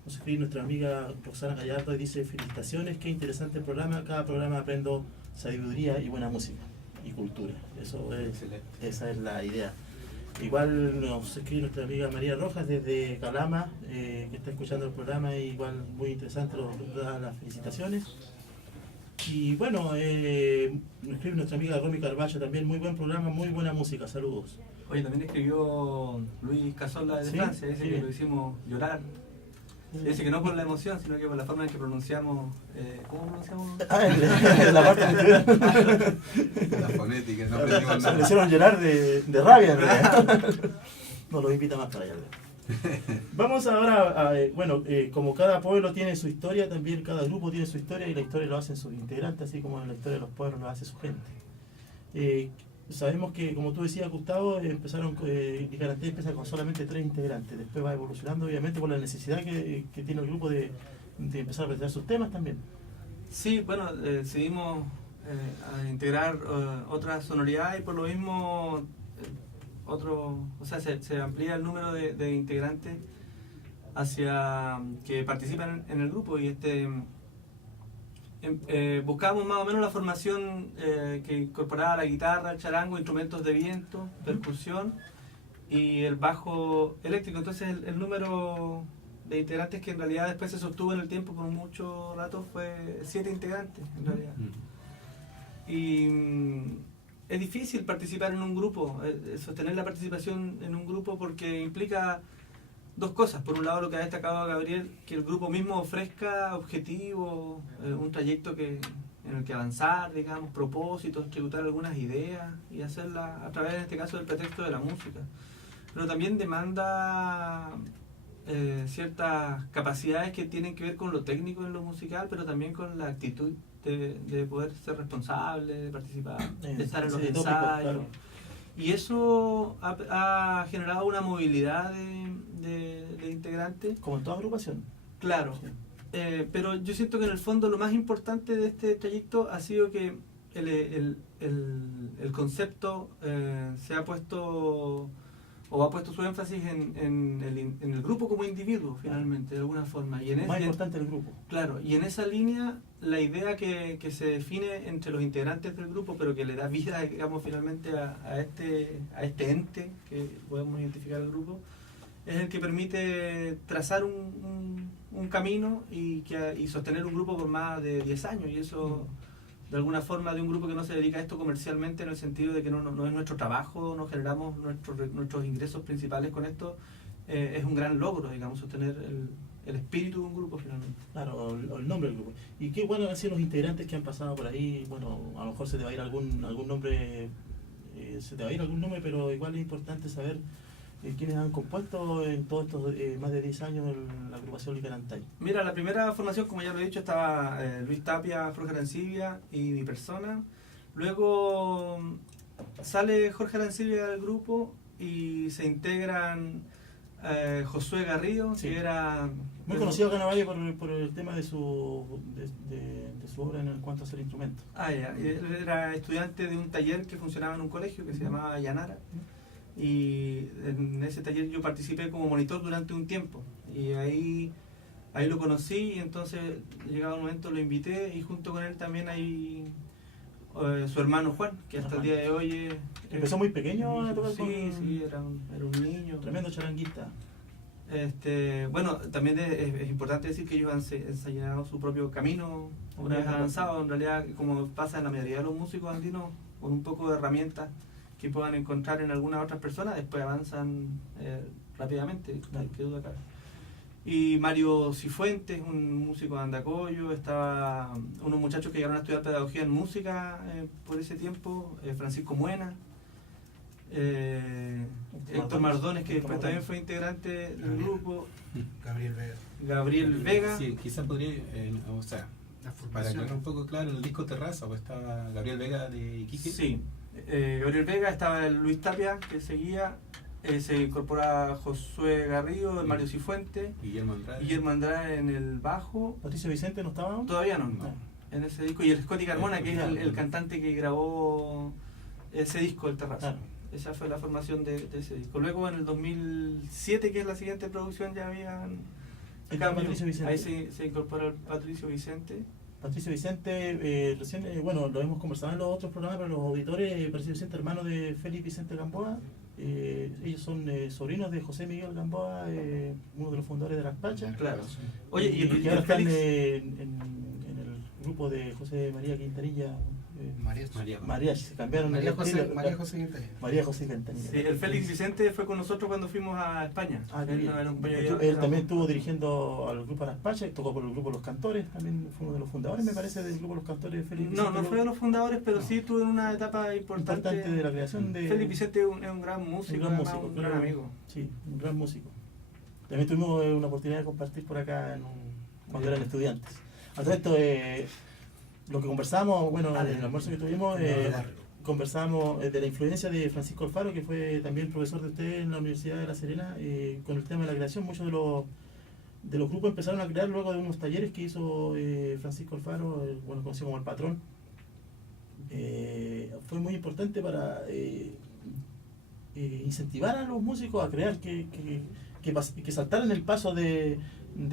Nos escribe nuestra amiga Roxana Gallardo y dice: felicitaciones, qué interesante el programa, cada programa aprendo sabiduría y buena música y cultura. Esa es la idea. Igual nos escribe nuestra amiga María Rojas desde Calama, que está escuchando el programa, y igual muy interesante, da las felicitaciones. Y bueno, nos escribe nuestra amiga Romy Carballo también, muy buen programa, muy buena música, saludos. Oye, también escribió Luis Casola de Francia, dice que lo hicimos llorar. Dice que no por la emoción, sino que por la forma en que pronunciamos. ¿Cómo pronunciamos? La parte de la fonética, no aprendimos nada. Le hicieron llorar de rabia, en realidad. No lo invita más para allá. Vamos ahora como cada pueblo tiene su historia, también cada grupo tiene su historia, y la historia lo hacen sus integrantes, así como la historia de los pueblos lo hace su gente. Sabemos que, como tú decías, Gustavo, Licanantay empieza con solamente 3 integrantes, después va evolucionando, obviamente, por la necesidad que tiene el grupo de empezar a presentar sus temas también. Sí, bueno, decidimos a integrar otras sonoridades y por lo mismo se amplía el número de integrantes hacia que participan en el grupo, y buscamos más o menos la formación que incorporaba la guitarra, el charango, instrumentos de viento, percusión y el bajo eléctrico. Entonces el número de integrantes, que en realidad después se sostuvo en el tiempo por mucho rato, fue 7 integrantes en realidad. Y es difícil participar en un grupo, sostener la participación en un grupo, porque implica 2 cosas. Por un lado, lo que ha destacado Gabriel, que el grupo mismo ofrezca objetivos, un trayecto en el que avanzar, digamos, propósitos, tributar algunas ideas y hacerlas a través, en este caso, del pretexto de la música. Pero también demanda ciertas capacidades que tienen que ver con lo técnico en lo musical, pero también con la actitud de poder ser responsable, de participar, de estar en los ensayos. Claro. Y eso ha generado una movilidad de integrantes. Como en toda agrupación. Claro. Sí. Pero yo siento que en el fondo lo más importante de este trayecto ha sido que el concepto se ha puesto, o ha puesto su énfasis en el grupo como individuo, finalmente, de alguna forma. Y más importante el grupo. Claro, y en esa línea, la idea que se define entre los integrantes del grupo, pero que le da vida, digamos, finalmente a este ente que podemos identificar el grupo, es el que permite trazar un camino y sostener un grupo por más de 10 años. Y eso de alguna forma de un grupo que no se dedica a esto comercialmente, en el sentido de que no es nuestro trabajo, no generamos nuestros ingresos principales con esto, es un gran logro, digamos, sostener el espíritu de un grupo finalmente. Claro, el nombre del grupo. Y qué bueno han sido los integrantes que han pasado por ahí. Bueno, a lo mejor se te va a ir algún nombre, pero igual es importante saber quiénes han compuesto en todos estos más de 10 años la agrupación Licanantay. Mira, la primera formación, como ya lo he dicho, estaba Luis Tapia, Jorge Arancibia y mi persona. Luego sale Jorge Arancibia del grupo y se integran Josué Garrido, Sí. que era... Muy conocido acá en Ovalle por el tema de su obra en cuanto a hacer instrumentos. Ah, ya. Él era estudiante de un taller que funcionaba en un colegio que se llamaba Yanara. Y en ese taller yo participé como monitor durante un tiempo. Y ahí lo conocí y entonces, llegado un momento, lo invité y junto con él también hay su hermano Juan, que hasta el día de hoy Empezó muy pequeño a tocar sí, con... sí, era un niño. Tremendo charanguista. Bueno, también es importante decir que ellos han enseñado su propio camino una vez avanzado. En realidad, como pasa en la mayoría de los músicos andinos, con un poco de herramientas que puedan encontrar en algunas otras personas, después avanzan rápidamente, Claro. qué duda cabe. Y Mario Cifuentes, un músico de Andacollo, estaba unos muchachos que llegaron a estudiar pedagogía en música por ese tiempo, Francisco Muena, Héctor Mardones, que después también fue integrante del grupo, Gabriel Vega. Sí, quizás podría, o sea, para aclarar un poco claro, en el disco Terraza pues estaba Gabriel Vega de Iquique. Sí, Gabriel Vega, estaba el Luis Tapia, que seguía, se incorpora Josué Garrido, el Mario Cifuentes, Guillermo Andrade en el bajo. ¿Patricio Vicente no estaba aún? Todavía no, No. en ese disco. Y el Scotty Carmona, que es el cantante que grabó ese disco, el Terraza. Claro. Esa fue la formación de ese disco. Luego en el 2007, que es la siguiente producción, ya habían cambios. Patricio Vicente. Ahí se incorpora el Patricio Vicente. Patricio Vicente, recién, bueno, lo hemos conversado en los otros programas, pero los auditores, Patricio Vicente, hermano de Félix Vicente Gamboa, ellos son sobrinos de José Miguel Gamboa, uno de los fundadores de Las Pachas. Claro. Oye, y que ahora están Félix... en el grupo de José María Quintanilla. María, se cambiaron María el José estilo. Quintanilla. María José Quintanilla. Sí, el Félix Vicente fue con nosotros cuando fuimos a España. Ah, qué Él bien. nos acompañó Él allá. también estuvo dirigiendo al grupo Las Pachas, tocó por el grupo Los Cantores, también fue uno de los fundadores, me parece, del grupo Los Cantores. Félix No, Vicente, no fue de los fundadores, pero No. sí estuvo en una etapa importante de la creación de... Félix Vicente es un gran músico, Un gran además, músico, un gran claro. amigo. Sí, un gran músico. También tuvimos una oportunidad de compartir por acá cuando eran estudiantes. A todo esto, lo que conversamos, bueno, en el almuerzo que tuvimos, conversamos de la influencia de Francisco Alfaro, que fue también profesor de usted en la Universidad de La Serena, con el tema de la creación. Muchos de los grupos empezaron a crear luego de unos talleres que hizo Francisco Alfaro, bueno, conocido como el patrón. Fue muy importante para incentivar a los músicos a crear, que saltaran el paso de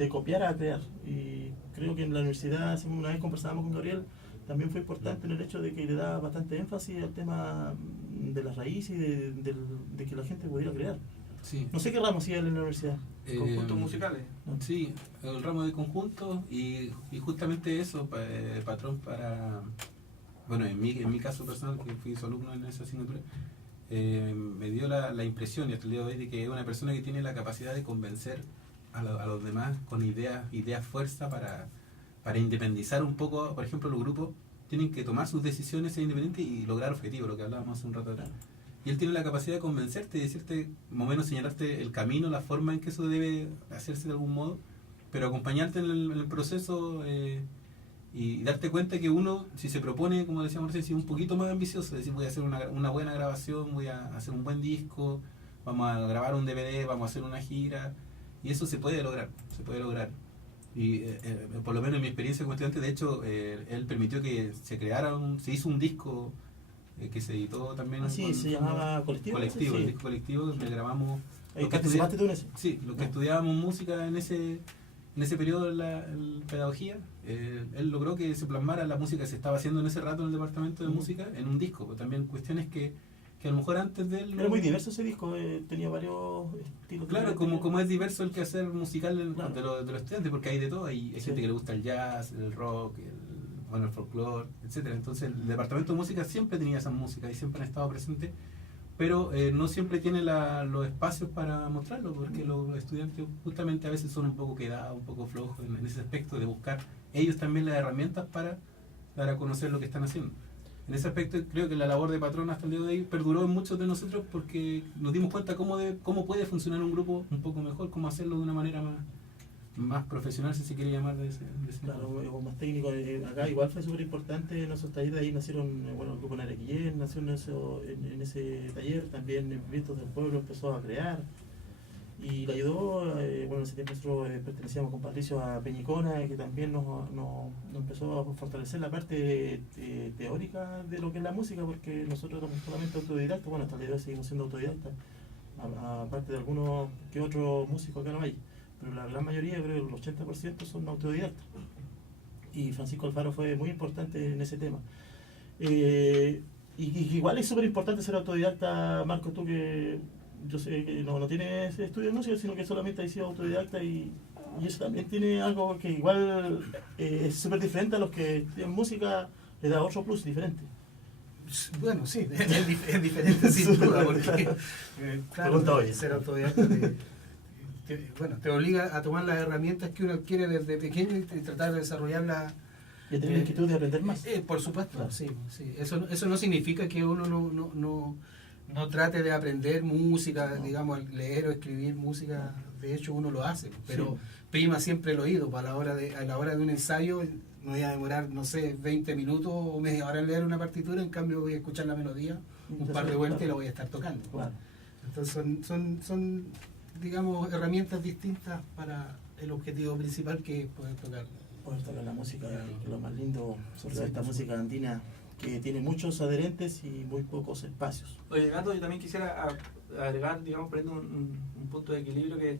copiar a crear. Y creo que en la universidad, una vez conversábamos con Gabriel, también fue importante en el hecho de que le da bastante énfasis al tema de las raíces y de que la gente pudiera crear. Sí. No sé qué ramo hacía él en la universidad. Conjuntos musicales. Sí, el ramo de conjunto y justamente eso, patrón, para... Bueno, en mi caso personal, que fui su alumno en esa asignatura, me dio la impresión, y hasta el día de hoy, de que es una persona que tiene la capacidad de convencer a los demás con ideas fuerza para independizar un poco. Por ejemplo, los grupos tienen que tomar sus decisiones, ser independientes y lograr objetivos, lo que hablábamos hace un rato atrás. Y él tiene la capacidad de convencerte y decirte, más o menos señalarte el camino, la forma en que eso debe hacerse de algún modo, pero acompañarte en el proceso y darte cuenta que uno, si se propone, como decíamos recién, si un poquito más ambicioso, decir, voy a hacer una buena grabación, voy a hacer un buen disco, vamos a grabar un DVD, vamos a hacer una gira, y eso se puede lograr. Y por lo menos en mi experiencia como estudiante, de hecho, él permitió que se hizo un disco que se editó también. Sí, se llamaba Colectivo. Colectivo, Sí. el disco Colectivo, donde grabamos... ¿Participaste tú en ese? Sí, lo que estudiábamos música en ese periodo en pedagogía, él logró que se plasmara la música que se estaba haciendo en ese rato en el departamento de música en un disco, pero también cuestiones que a lo mejor antes de él... Era muy diverso ese disco, tenía varios estilos. Claro, como es diverso el quehacer musical Claro. de los estudiantes, porque hay de todo, hay gente que le gusta el jazz, el rock, bueno, el folclore, etcétera. Entonces el departamento de música siempre tenía esa música y siempre han estado presentes, pero no siempre tiene los espacios para mostrarlo, porque los estudiantes justamente a veces son un poco quedados, un poco flojos en ese aspecto de buscar ellos también las herramientas para dar a conocer lo que están haciendo. En ese aspecto creo que la labor de Patrón hasta el día de hoy perduró en muchos de nosotros porque nos dimos cuenta cómo puede funcionar un grupo un poco mejor, cómo hacerlo de una manera más profesional, si se quiere llamar de ese claro, o más técnico. Acá igual fue súper importante en esos talleres, de ahí nacieron, bueno, el grupo Narequillén nació en ese taller, también Vientos del Pueblo empezó a crear, y le ayudó, bueno, en ese tiempo nosotros pertenecíamos con Patricio a Peñicona, que también nos empezó a fortalecer la parte teórica de lo que es la música, porque nosotros éramos solamente autodidactas, bueno, hasta el día de hoy seguimos siendo autodidactas, aparte de algunos que otros músicos acá no hay, pero la gran mayoría, creo que el 80% son autodidactas, y Francisco Alfaro fue muy importante en ese tema. Y igual es súper importante ser autodidacta, Marco, tú que yo sé que no tienes estudio de música, sino que solamente has sido autodidacta, y eso también tiene algo que igual es súper diferente a los que tienen música, le da otro plus diferente. Bueno, sí, es diferente sin duda, porque claro, ser autodidacta te obliga a tomar las herramientas que uno adquiere desde pequeño y tratar de desarrollarlas. Y tener la inquietud de aprender más. Por supuesto, claro. Sí. Eso no significa que uno no trate de aprender música, no. Digamos, leer o escribir música. De hecho, uno lo hace, pero sí. prima siempre el oído. A la hora de un ensayo no voy a demorar, no sé, 20 minutos o media hora en leer una partitura, en cambio voy a escuchar la melodía un par de vueltas, claro, y la voy a estar tocando. Claro. Entonces son, digamos, herramientas distintas para el objetivo principal, que es poder tocar la música, que es lo más lindo sobre esta música andina, que tiene muchos adherentes y muy pocos espacios. Oye, Gato, yo también quisiera agregar, digamos, poniendo un punto de equilibrio, que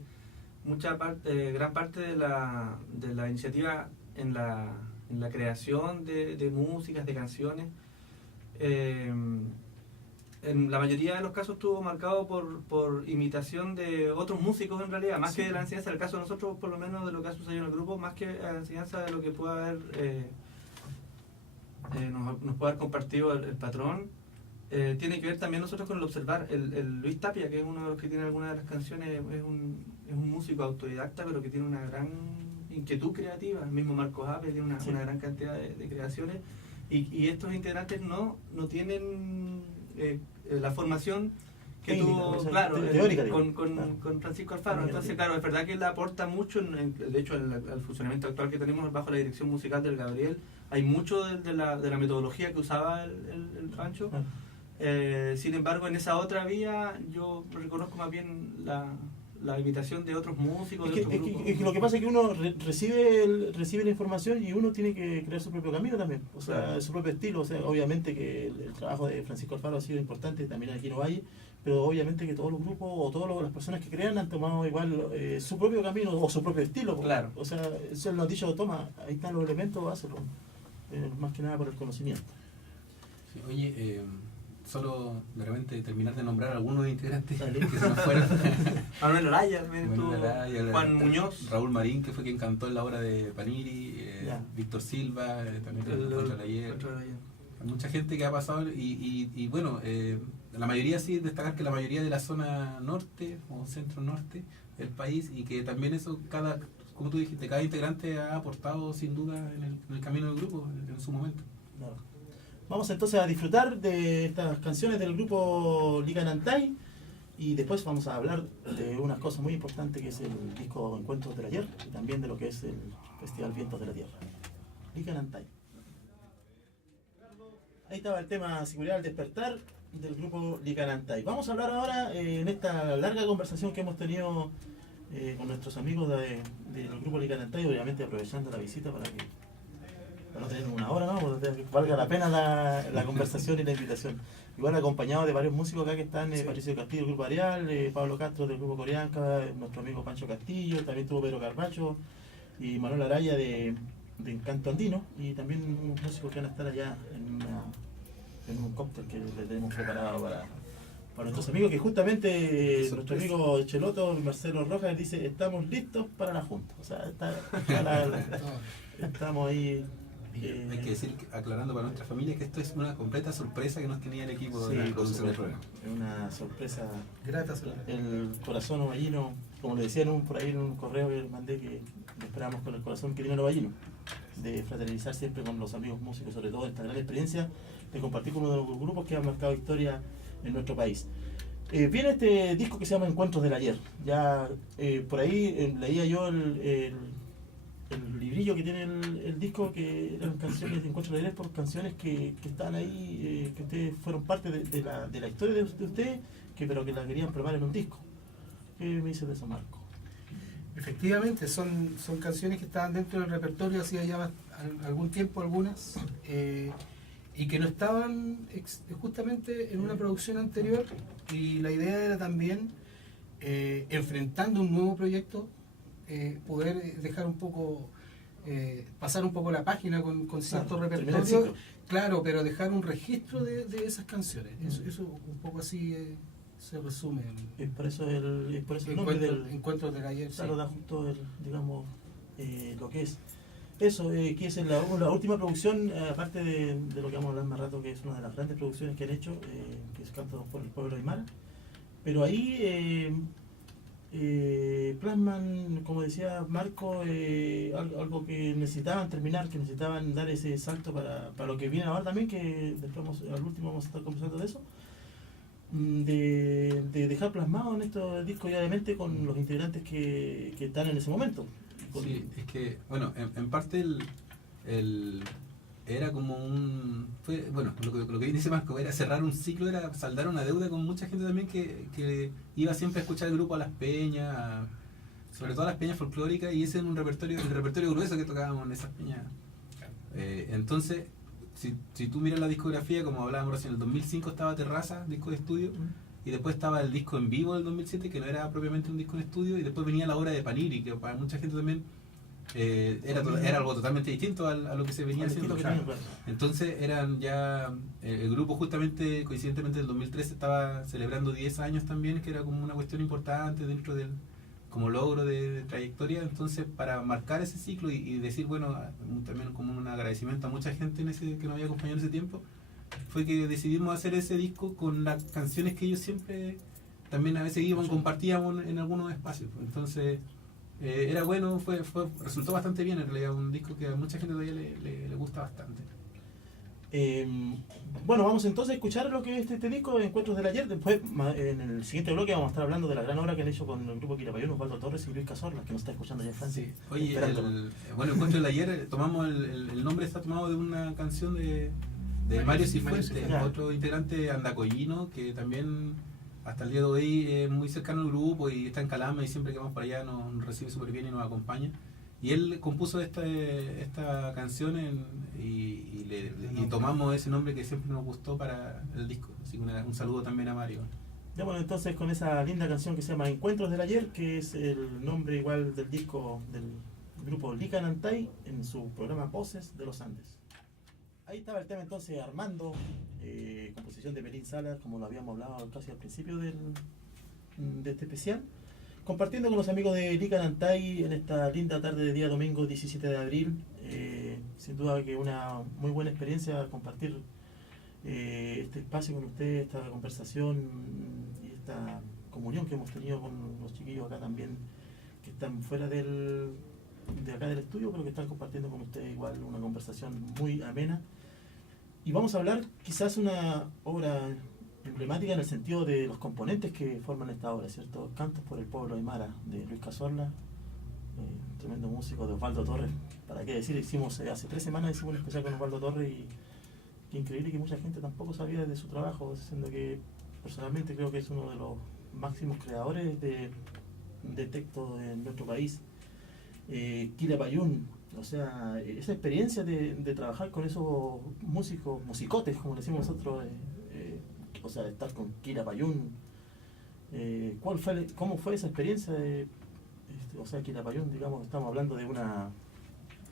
gran parte de la iniciativa en la creación de músicas, de canciones, en la mayoría de los casos estuvo marcado por imitación de otros músicos, en realidad, más que de la enseñanza. En el caso de nosotros, por lo menos de lo que ha sucedido en el grupo, más que la enseñanza de lo que pueda haber nos puede haber compartido el Patrón, tiene que ver también nosotros con el observar. El Luis Tapia, que es uno de los que tiene algunas de las canciones, es un músico autodidacta, pero que tiene una gran inquietud creativa. El mismo Marcos Ape tiene una gran cantidad de creaciones, y estos integrantes no tienen la formación que tuvo, claro, teórica, con Francisco Alfaro. Entonces, claro, es verdad que él aporta mucho, de hecho, al funcionamiento actual que tenemos bajo la dirección musical del Gabriel. Hay mucho de la metodología que usaba el Pancho. Sin embargo, en esa otra vía yo reconozco más bien la imitación de otros músicos. Es que lo que pasa es que uno recibe la información, y uno tiene que crear su propio camino también, o sea, claro, su propio estilo. O sea, obviamente que el trabajo de Francisco Alfaro ha sido importante también aquí en Ovalle, pero obviamente que todos los grupos o todas las personas que crean han tomado igual su propio camino o su propio estilo. Claro. O sea, eso lo han dicho, toma, ahí están los elementos, hazlo. Más que nada por el conocimiento. Sí, oye, solo de repente terminar de nombrar algunos integrantes que se nos fueron. Manuel Araya, Juan Muñoz, Raúl Marín, que fue quien cantó en la obra de Paniri, Víctor Silva, también hay mucha gente que ha pasado, y bueno, la mayoría, sí, destacar que la mayoría de la zona norte o centro norte del país, y que también eso, como tú dijiste, cada integrante ha aportado sin duda en el camino del grupo en su momento. Claro. Vamos entonces a disfrutar de estas canciones del grupo Licanantay, y después vamos a hablar de unas cosas muy importantes, que es el disco Encuentros del Ayer, y también de lo que es el Festival Vientos de la Tierra. Licanantay. Ahí estaba el tema Seguridad al Despertar del grupo Licanantay. Vamos a hablar ahora, en esta larga conversación que hemos tenido con nuestros amigos del grupo Licanantay, obviamente aprovechando la visita para no tener una hora, ¿no? Para que valga la pena la conversación y la invitación. Igual acompañado de varios músicos acá que están, sí. Patricio Castillo del grupo Arial, Pablo Castro del grupo Corianca, nuestro amigo Pancho Castillo, también tuvo Pedro Carbacho y Manuel Araya de Encanto Andino, y también unos músicos que van a estar allá en un cóctel que les tenemos preparado para nuestros amigos, que justamente nuestro amigo Cheloto, Marcelo Rojas, dice: estamos listos para la junta. O sea, estamos ahí Hay que decir, aclarando para nuestra familia, que esto es una completa sorpresa que nos tenía el equipo Sí, de la por producción del supuesto. programa. Es una sorpresa. Grata sorpresa. El corazón ovallino, como le decían por ahí en un correo que les mandé, que lo esperamos con el corazón que tiene el ovallino, de fraternizar siempre con los amigos músicos, sobre todo esta gran experiencia de compartir con uno de los grupos que ha marcado historia en nuestro país. Viene este disco que se llama Encuentros del Ayer. Ya por ahí leía yo el librillo que tiene el disco, que eran canciones de Encuentros del Ayer, por canciones que están ahí, que ustedes fueron parte de la historia de ustedes, pero que la querían probar en un disco. ¿Qué me dice de eso, Marco? Efectivamente, son canciones que estaban dentro del repertorio hacía ya algún tiempo, algunas, y que no estaban justamente en una producción anterior, y la idea era también, enfrentando un nuevo proyecto, poder dejar un poco, pasar un poco la página con cierto repertorio, claro, pero dejar un registro de esas canciones. Eso un poco así se resume. Es por eso el nombre del Encuentros del Ayer. Claro, da justo digamos, lo que es. Eso, que es la última producción, aparte de lo que vamos a hablar más rato, que es una de las grandes producciones que han hecho, que es Canto por el Pueblo Aymara. Pero ahí plasman, como decía Marco, algo que necesitaban terminar, que necesitaban dar ese salto para lo que viene ahora también, que después al último vamos a estar conversando de eso, de dejar plasmado en estos discos, y obviamente con los integrantes que están en ese momento. Sí, es que, bueno, en parte era como bueno, lo que dice Marco, era cerrar un ciclo, era saldar una deuda con mucha gente también que iba siempre a escuchar el grupo a las peñas, sobre todo a las peñas folclóricas, y ese es el repertorio grueso que tocábamos en esas peñas. Entonces, si tú miras la discografía, como hablábamos recién, en el 2005 estaba Terraza, disco de estudio, y después estaba el disco en vivo del 2007, que no era propiamente un disco en estudio, y después venía la obra de Paniri, que para mucha gente también era algo totalmente distinto a lo que se venía haciendo. Entonces eran ya, el grupo justamente, coincidentemente del 2013 estaba celebrando 10 años también, que era como una cuestión importante dentro del como logro de trayectoria. Entonces, para marcar ese ciclo y decir, bueno, también como un agradecimiento a mucha gente que nos había acompañado en ese tiempo, fue que decidimos hacer ese disco con las canciones que ellos siempre también a veces compartíamos en algunos espacios. Entonces era bueno, resultó bastante bien en realidad, un disco que a mucha gente todavía le gusta bastante. Bueno, vamos entonces a escuchar lo que es este disco de Encuentros del Ayer. Después, en el siguiente bloque, vamos a estar hablando de la gran obra que han hecho con el grupo Quilapayún, Osvaldo Torres y Luis Cazorla, que nos está escuchando ya en Francia. Sí. Oye, bueno, Encuentros del Ayer, tomamos el nombre está tomado de una canción de Mario Cifuentes, otro integrante andacoyino, que también hasta el día de hoy es muy cercano al grupo y está en Calama, y siempre que vamos para allá nos recibe súper bien y nos acompaña. Y él compuso esta canción y tomamos ese nombre que siempre nos gustó para el disco. Así que un saludo también a Mario. Ya, bueno, entonces con esa linda canción que se llama Encuentros del Ayer, que es el nombre igual del disco del grupo Lican Antay en su programa Voces de los Andes. Ahí estaba el tema entonces Armando, composición de Pelín Salas, como lo habíamos hablado casi al principio de este especial, compartiendo con los amigos de Lican Antay en esta linda tarde de día domingo 17 de abril. Sin duda que una muy buena experiencia compartir este espacio con ustedes, esta conversación y esta comunión que hemos tenido con los chiquillos acá también, que están fuera de acá del estudio, pero que están compartiendo con ustedes igual una conversación muy amena. Y vamos a hablar quizás una obra emblemática en el sentido de los componentes que forman esta obra, ¿cierto? Cantos por el Pueblo Aymara, de Luis Cazorla, tremendo músico, de Osvaldo Torres. ¿Para qué decir? Hace 3 semanas hicimos un especial con Osvaldo Torres, y increíble que mucha gente tampoco sabía de su trabajo, siendo que personalmente creo que es uno de los máximos creadores de texto en nuestro país. Quilapayún, o sea, esa experiencia de trabajar con esos musicotes, como decimos nosotros, o sea, de estar con Quilapayún, ¿cómo fue esa experiencia? O sea, Quilapayún, digamos, estamos hablando de una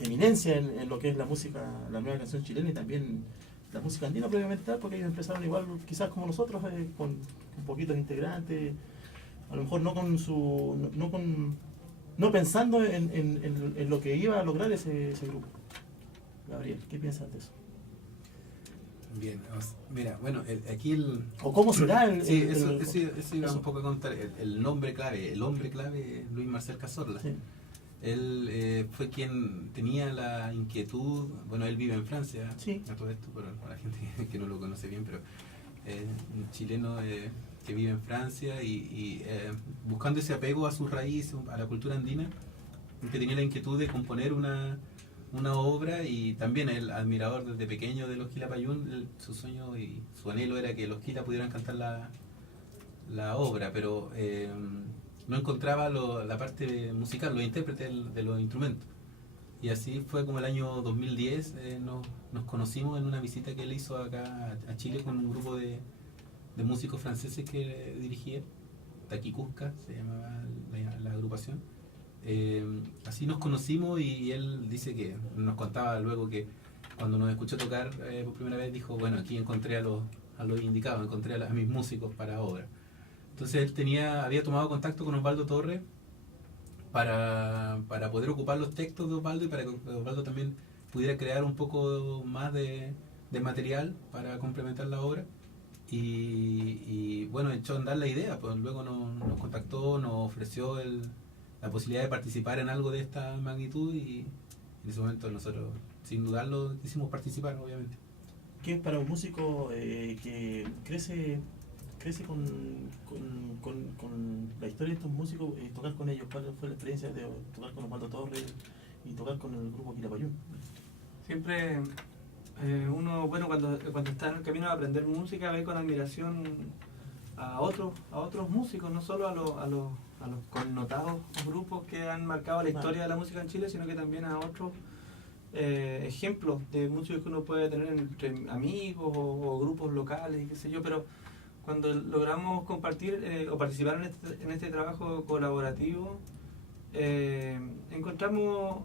eminencia en lo que es la música, la nueva canción chilena, y también la música andina previamente tal, porque ellos empezaron igual quizás como nosotros, con poquitos integrantes, a lo mejor no pensando en lo que iba a lograr ese grupo. Gabriel, ¿qué piensas de eso? Bien, mira, bueno, aquí el... ¿O cómo será el...? Sí, eso iba un poco a contar. El nombre clave, el hombre clave, Luis Marcel Cazorla. Sí. Él fue quien tenía la inquietud, bueno, él vive en Francia, sí, a todo esto, para la gente que no lo conoce bien, pero un chileno que vive en Francia y buscando ese apego a sus raíces, a la cultura andina, que tenía la inquietud de componer una obra, y también el admirador desde pequeño de los Quilapayún. Su sueño y su anhelo era que los Quila pudieran cantar la obra, pero no encontraba la parte musical, los intérpretes de los instrumentos. Y así fue como el año 2010 nos conocimos en una visita que él hizo acá a Chile con un grupo de músicos franceses que dirigía, Taquikusca se llamaba la agrupación. Así nos conocimos, y él dice que nos contaba luego que cuando nos escuchó tocar por primera vez dijo, bueno, aquí encontré a los indicados, encontré a mis músicos para obra. Entonces él había tomado contacto con Osvaldo Torres para poder ocupar los textos de Osvaldo, y para que Osvaldo también pudiera crear un poco más de material para complementar la obra. Y bueno, echó a andar la idea, pues luego nos contactó, nos ofreció la posibilidad de participar en algo de esta magnitud, y en ese momento nosotros, sin dudarlo, quisimos participar, obviamente. ¿Qué es para un músico que crece con la historia de estos músicos, tocar con ellos? ¿Cuál fue la experiencia de tocar con Osvaldo Torres y tocar con el grupo Quilapayún? Siempre uno, bueno, cuando está en el camino de aprender música, ve con admiración a otros músicos, no solo a los connotados grupos que han marcado la historia de la música en Chile, sino que también a otros ejemplos de músicos que uno puede tener entre amigos o grupos locales, qué sé yo. Pero cuando logramos compartir o participar en este trabajo colaborativo, encontramos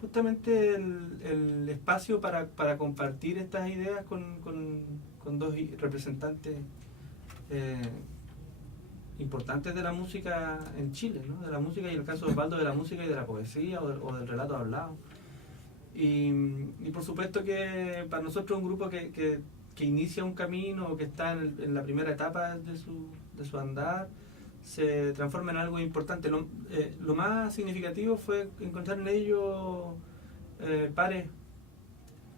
justamente el espacio para compartir estas ideas con dos representantes importantes de la música en Chile, ¿no? De la música, y en el caso de Osvaldo, de la música y de la poesía o del relato hablado. Y por supuesto que para nosotros un grupo que inicia un camino, que está en la primera etapa de su andar, se transforma en algo importante. Lo más significativo fue encontrar en ellos pares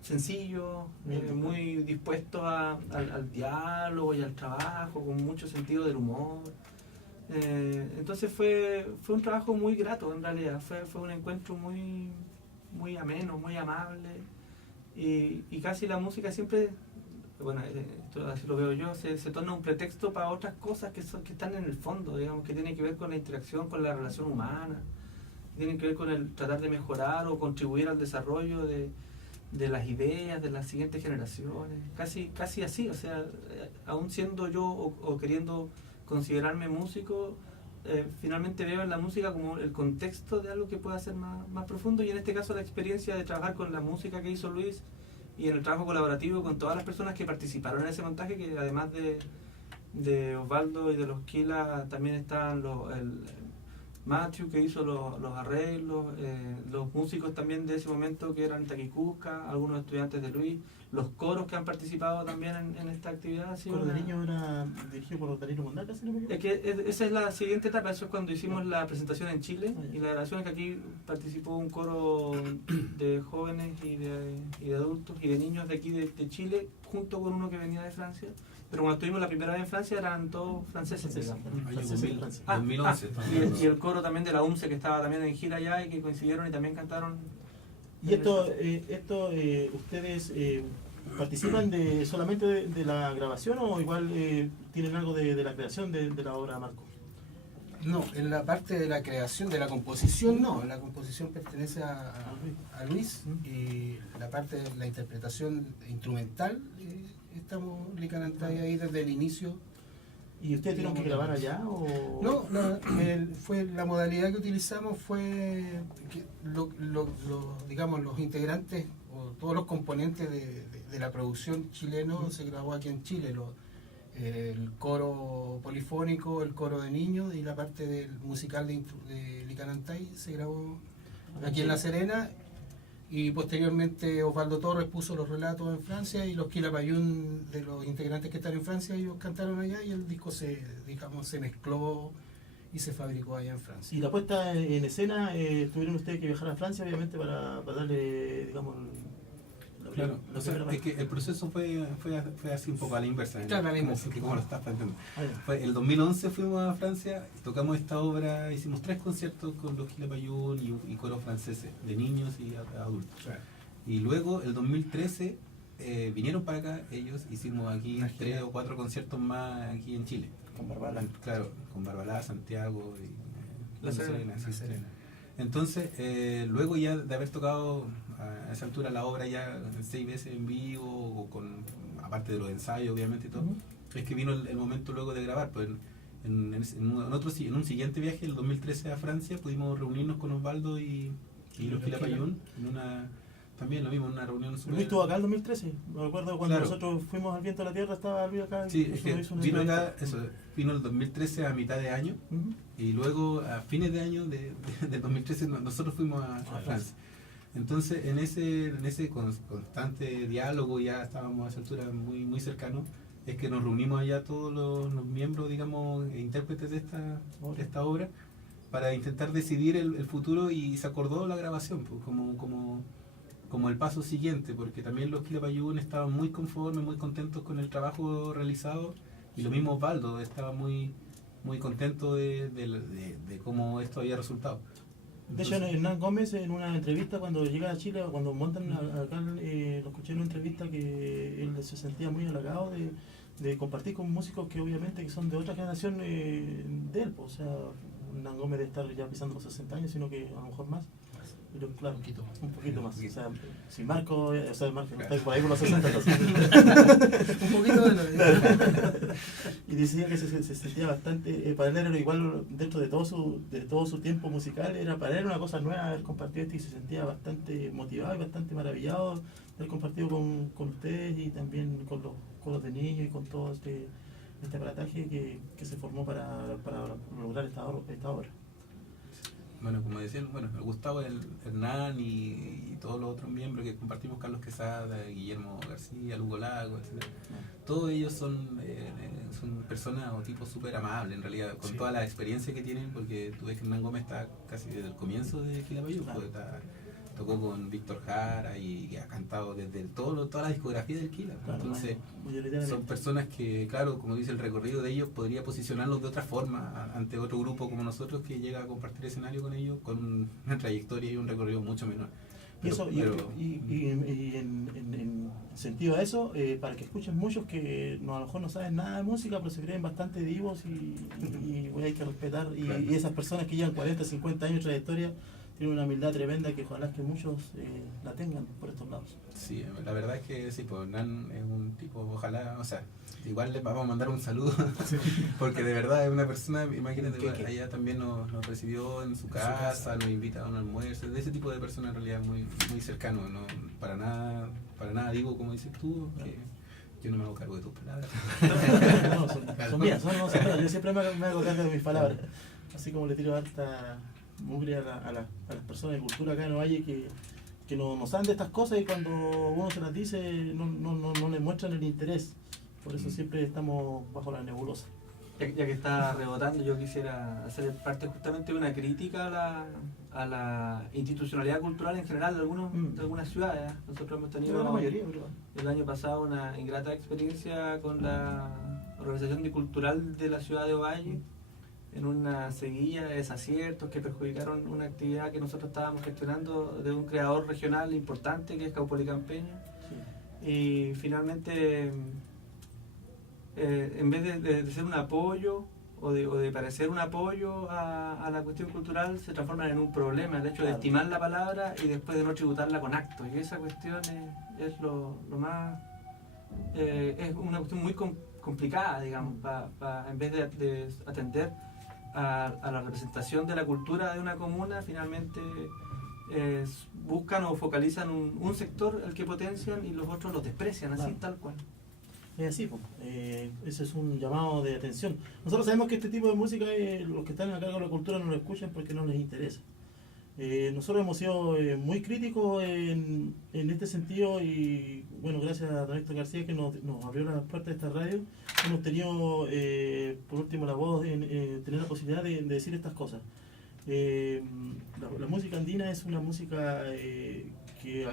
sencillos, muy dispuestos al diálogo y al trabajo, con mucho sentido del humor. Entonces fue un trabajo muy grato, en realidad. Fue un encuentro muy ameno, muy amable, y casi la música siempre, bueno, así lo veo yo, se torna un pretexto para otras cosas que están en el fondo, digamos, que tienen que ver con la interacción, con la relación humana, que tienen que ver con el tratar de mejorar o contribuir al desarrollo de las ideas de las siguientes generaciones, casi así. O sea, aún siendo yo o queriendo considerarme músico, finalmente veo en la música como el contexto de algo que pueda ser más profundo, y en este caso la experiencia de trabajar con la música que hizo Luis, y en el trabajo colaborativo con todas las personas que participaron en ese montaje, que además de Osvaldo y de los Quila, también estaban el Matthew, que hizo los arreglos, los músicos también de ese momento, que eran Taquikusca, algunos estudiantes de Luis, los coros que han participado también en esta actividad. ¿El coro de niños era dirigido por Danilo Mondaca, si no me equivoco? Esa es la siguiente etapa. Eso es cuando hicimos la presentación en Chile, y la grabación, que aquí participó un coro de jóvenes y de adultos y de niños de aquí de Chile, junto con uno que venía de Francia. Pero cuando estuvimos la primera vez en Francia eran todos franceses. Año 2011. Y el coro también de la UMSE, que estaba también en gira allá, y que coincidieron y también cantaron. ¿Y ustedes participan solamente de la grabación, o igual tienen algo de la creación de la obra, Marco? No, en la parte de la creación, de la composición, no. La composición pertenece a Luis, y la parte de la interpretación instrumental, estamos Licanantay ahí desde el inicio. ¿Y ustedes tuvieron que grabar allá? ¿O? No, fue la modalidad que utilizamos fue que digamos, los integrantes o todos los componentes de la producción chileno se grabó aquí en Chile. El coro polifónico, el coro de niños y la parte del musical de Licanantay se grabó aquí en La Serena. Y posteriormente Osvaldo Torres puso los relatos en Francia y los Quilapayún, de los integrantes que están en Francia, ellos cantaron allá y el disco se mezcló y se fabricó allá en Francia. Y la puesta en escena, tuvieron ustedes que viajar a Francia, obviamente, para darle, digamos, Claro, o sea, es que el proceso fue así un poco a la inversa, Claro, a la inversa. como lo estás planteando. Ah, ya. Fue el 2011 fuimos a Francia, tocamos esta obra, hicimos 3 conciertos con los Quilapayún y coros franceses, de niños y adultos. Claro. Y luego, el 2013, vinieron para acá ellos, hicimos aquí Una 3 gira. o 4 conciertos más aquí en Chile. Con Barbala. Claro, con Barbalá, Santiago y La Serena. sí, Serena. Entonces, luego ya de haber tocado a esa altura la obra ya 6 veces en vivo, o aparte de los ensayos obviamente y todo, Ujú. es que vino el momento luego de grabar. Pues en un siguiente viaje, el 2013 a Francia, pudimos reunirnos con Osvaldo y los Quilapayún en también lo mismo, en una reunión Luis súper... estuvo acá en 2013. Me recuerdo cuando Claro. nosotros fuimos al Viento de la Tierra, estaba Luis acá. Sí, incluso es que hizo una vino acá, entrevista. vino el 2013 a mitad de año, Ujú. y luego a fines de año del 2013 nosotros fuimos a Francia. Entonces en ese constante diálogo, ya estábamos a esa altura muy cercanos, es que nos reunimos allá todos los miembros, digamos, intérpretes de esta obra, para intentar decidir el futuro, y se acordó la grabación pues, como el paso siguiente, porque también los Quilapayún estaban muy conformes, muy contentos con el trabajo realizado, y lo mismo Osvaldo estaba muy contento de cómo esto había resultado. De hecho, Hernán Gómez, en una entrevista cuando llega a Chile, cuando montan acá, lo escuché en una entrevista que él se sentía muy halagado de compartir con músicos que obviamente que son de otra generación de él. Pues, o sea, Hernán Gómez de estar ya pisando los 60 años, sino que a lo mejor más. Pero claro, un poquito más. O sea, si Marco, o sea, Marco no está por ahí por los 60. Un poquito de lo Y decía que se sentía bastante, para él era igual dentro de todo su tiempo musical, para él era una cosa nueva haber compartido esto, y se sentía bastante motivado y bastante maravillado de haber compartido con ustedes, y también con los coros de niños y con todo este aparataje que se formó para lograr esta obra. Bueno, como decían, Gustavo, Hernán y todos los otros miembros que compartimos, Carlos Quesada, Guillermo García, Lugo Lago, etc. Todos ellos son personas o tipos súper amables, en realidad, con toda la experiencia que tienen, porque tú ves que Hernán Gómez está casi desde el comienzo de Quilapayún, Claro. tocó con Víctor Jara y ha cantado desde toda la discografía del Quila. Claro, Entonces, mayoritariamente. son personas que, claro, como dice, el recorrido de ellos podría posicionarlos de otra forma ante otro grupo como nosotros, que llega a compartir escenario con ellos con una trayectoria y un recorrido mucho menor. Y en sentido a eso, para que escuchen muchos que a lo mejor no saben nada de música, pero se creen bastante vivos, y hay que respetar, Claro. y esas personas que llevan 40, 50 años de trayectoria tienen una humildad tremenda, que ojalá que muchos la tengan por estos lados. Sí, la verdad es que sí, pues Hernán es un tipo, ojalá, o sea, igual le vamos a mandar un saludo, porque de verdad es una persona, imagínate, ¿Qué? allá también nos recibió en su casa, nos invita a un almuerzo, de ese tipo de persona en realidad muy cercano, no para nada digo, como dices tú, que yo no me hago cargo de tus palabras. No, son mías, son mías. Yo siempre me hago cargo de mis palabras, así como le tiro harta mugre a las personas de cultura acá en Ovalle que no saben de estas cosas, y cuando uno se las dice no les muestran el interés. Por eso siempre estamos bajo la nebulosa. Ya que está rebotando, yo quisiera hacer parte justamente de una crítica a la institucionalidad cultural en general de algunas ciudades. Nosotros hemos tenido La mayoría, creo. el año pasado una ingrata experiencia con la organización cultural de la ciudad de Ovalle, en una seguilla de desaciertos que perjudicaron una actividad que nosotros estábamos gestionando de un creador regional importante que es Caupolicampeño. Sí. Y finalmente, en vez de ser un apoyo o de parecer un apoyo a la cuestión cultural, se transforman en un problema, el hecho de Claro. estimar la palabra y después de no tributarla con actos. Y esa cuestión es lo más... es una cuestión muy complicada, digamos, en vez de atender a la representación de la cultura de una comuna, finalmente buscan o focalizan un sector el que potencian y los otros los desprecian, así Claro. tal cual. Es así, pues. Ese es un llamado de atención. Nosotros sabemos que este tipo de música, los que están a cargo de la cultura no lo escuchan porque no les interesa. Nosotros hemos sido muy críticos en este sentido y bueno, gracias a Ernesto García que nos abrió las puertas de esta radio, hemos tenido por último la voz en tener la posibilidad de decir estas cosas. La música andina es una música que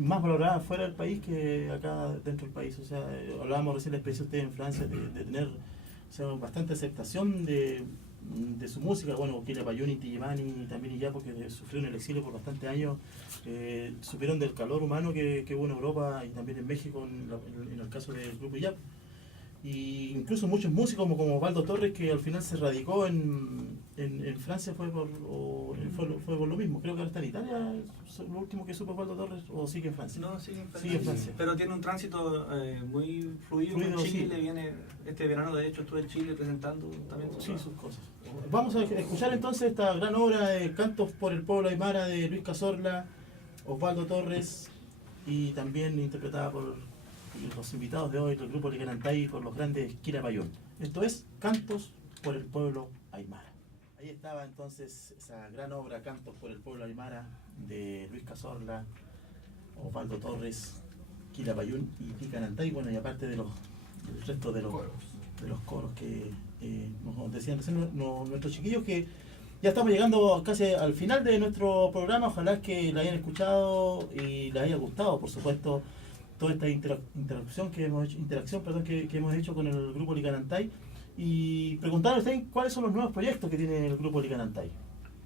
más valorada fuera del país que acá dentro del país. O sea, hablábamos recién de la experiencia de ustedes en Francia de tener, o sea, bastante aceptación de su música. Bueno, Quilapayún y Tillimani también y ya porque sufrieron el exilio por bastantes años, supieron del calor humano que hubo en Europa y también en México en el caso del grupo IAP. Y incluso muchos músicos como Osvaldo Torres, que al final se radicó en Francia, fue por lo mismo. Creo que ahora está en Italia, lo último que supo Osvaldo Torres, o sigue en Francia. No, sigue en Francia. Sigue en Francia. Pero tiene un tránsito muy fluido en Chile. Sí. Viene este verano, de hecho, estuve en Chile presentando también sus cosas. Vamos a escuchar entonces esta gran obra de Cantos por el Pueblo Aymara de Luis Cazorla, Osvaldo Torres, y también interpretada por los invitados de hoy del grupo Licanantay por los grandes Quilapayún. Esto es Cantos por el Pueblo Aymara. Ahí estaba entonces esa gran obra Cantos por el Pueblo Aymara de Luis Cazorla, Osvaldo Torres, Quilapayún y Licanantay, bueno, y aparte del resto de los coros que nos decían recién nuestros chiquillos, que ya estamos llegando casi al final de nuestro programa. Ojalá que la hayan escuchado y les haya gustado, por supuesto, toda esta interacción que hemos hecho con el grupo Licanantay, y preguntarles a ustedes cuáles son los nuevos proyectos que tiene el grupo Licanantay.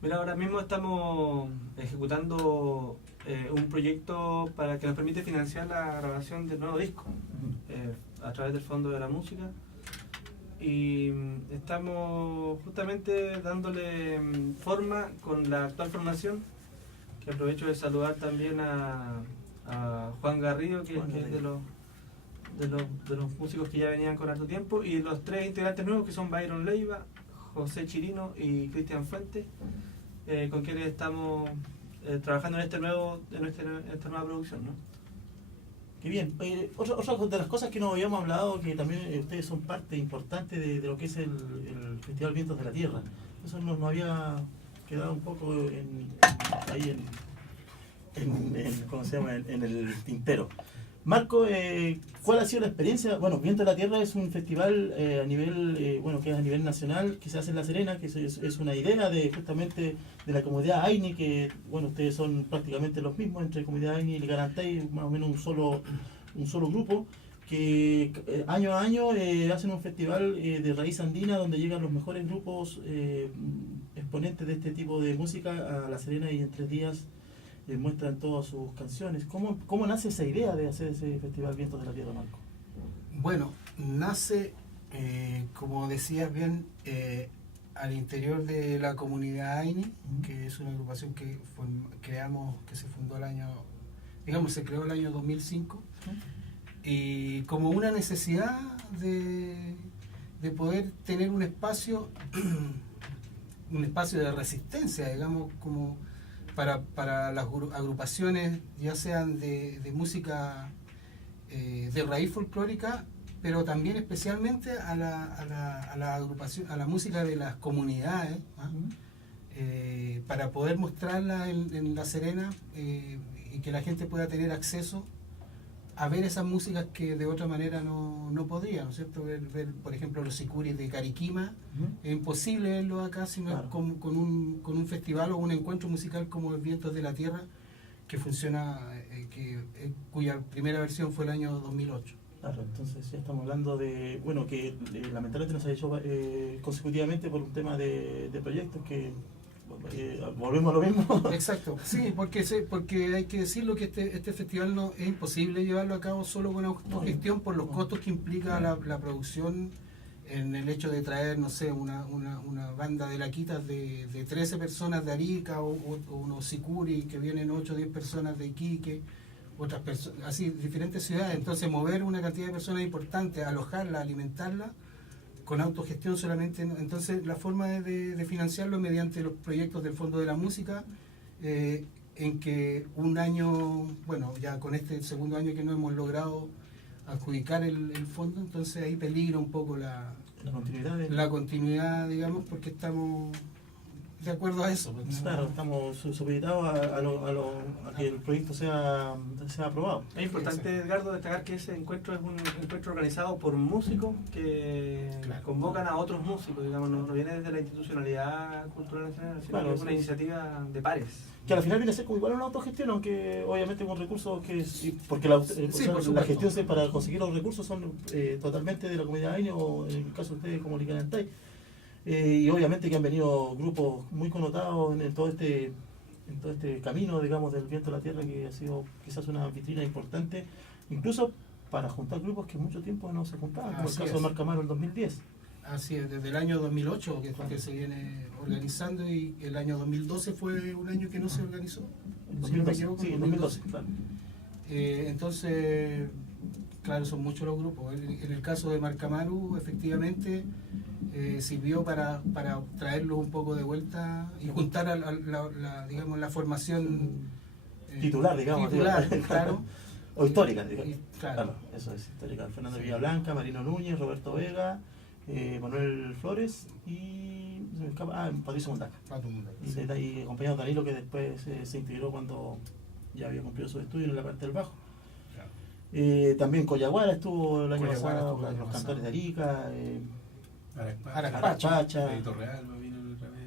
Mira, ahora mismo estamos ejecutando un proyecto para que nos permite financiar la grabación del nuevo disco a través del Fondo de la Música, y estamos justamente dándole forma con la actual formación, que aprovecho de saludar también a Juan Garrido, que es de los músicos que ya venían con harto tiempo, y los tres integrantes nuevos que son Byron Leiva, José Chirino y Cristian Fuentes, con quienes estamos trabajando en esta nueva producción, ¿no? Qué bien. Otra de las cosas que nos habíamos hablado, que también ustedes son parte importante de lo que es el Festival Vientos de la Tierra. Eso nos había quedado un poco ¿cómo se llama? En el tintero. Marco, ¿cuál ha sido la experiencia? Bueno, Viento de la Tierra es un festival a nivel, que es a nivel nacional, que se hace en La Serena, que es una idea justamente de la comunidad Aini, que, bueno, ustedes son prácticamente los mismos entre comunidad Aini y Licanantay, más o menos un solo grupo, que año a año hacen un festival de raíz andina donde llegan los mejores grupos exponentes de este tipo de música a La Serena, y en 3 días muestran todas sus canciones. ¿Cómo nace esa idea de hacer ese festival Vientos de la Tierra, Marco? Bueno, nace, como decías bien, al interior de la comunidad Aini, que es una agrupación que creamos, que se fundó se creó el año 2005, y como una necesidad de poder tener un espacio de resistencia, digamos, como para las agrupaciones, ya sean de música de raíz folclórica, pero también especialmente a la agrupación, a la música de las comunidades, para poder mostrarla en La Serena, y que la gente pueda tener acceso a ver esas músicas que de otra manera no podría, ¿no es cierto? Ver, por ejemplo, los sicuris de Cariquima, es imposible verlo acá sino claro, con un festival o un encuentro musical como el Vientos de la Tierra, que funciona, cuya primera versión fue el año 2008. Claro, entonces ya estamos hablando de, bueno, que lamentablemente nos ha hecho consecutivamente por un tema de proyectos que volvemos a lo mismo. Exacto, sí, porque hay que decirlo que este festival no es imposible llevarlo a cabo solo con autogestión por los costos que implica la producción, en el hecho de traer, no sé, una banda de laquitas de 13 personas de Arica, o unos sicuri que vienen 8 o 10 personas de Iquique, otras personas, así, diferentes ciudades. Entonces mover una cantidad de personas importante, alojarla, alimentarla, con autogestión solamente. Entonces la forma de financiarlo es mediante los proyectos del Fondo de la Música, en que un año, bueno, ya con este segundo año que no hemos logrado adjudicar el fondo, entonces ahí peligra un poco la continuidad, digamos, porque estamos de acuerdo a eso. Pues, Claro, estamos supeditados a que el proyecto sea aprobado. Es importante, Edgardo, destacar que ese encuentro es un encuentro organizado por músicos que convocan a otros músicos, digamos, no viene desde la institucionalidad cultural nacional, sino Claro, que es una iniciativa de pares. Que al final viene a ser como igual una autogestión, aunque obviamente con recursos porque la gestión para conseguir los recursos son totalmente de la comunidad AINE o en el caso de ustedes como Licanantay. Y obviamente que han venido grupos muy connotados en todo este camino, digamos, del viento a la tierra, que ha sido quizás una vitrina importante, incluso para juntar grupos que mucho tiempo no se juntaban, como el caso de Marc Amaro en 2010. Así es, desde el año 2008 que se viene organizando, y el año 2012 fue un año que no se organizó. Si no me equivoco, sí, 2012, claro. Entonces, claro, son muchos los grupos. En el caso de Marc Amaro, efectivamente, sirvió para traerlos un poco de vuelta y juntar digamos, la formación titular, digamos. Claro. O histórica, digamos. Claro, eso es histórica. Fernando Villablanca, Marino Núñez, Roberto Vega, Manuel Flores y Patricio Mundaca. Y de ahí acompañado de Danilo, que después se integró cuando ya había cumplido su estudio en la parte del bajo. También Coyaguara estuvo el año pasado, los cantores de Arica, Arapacha,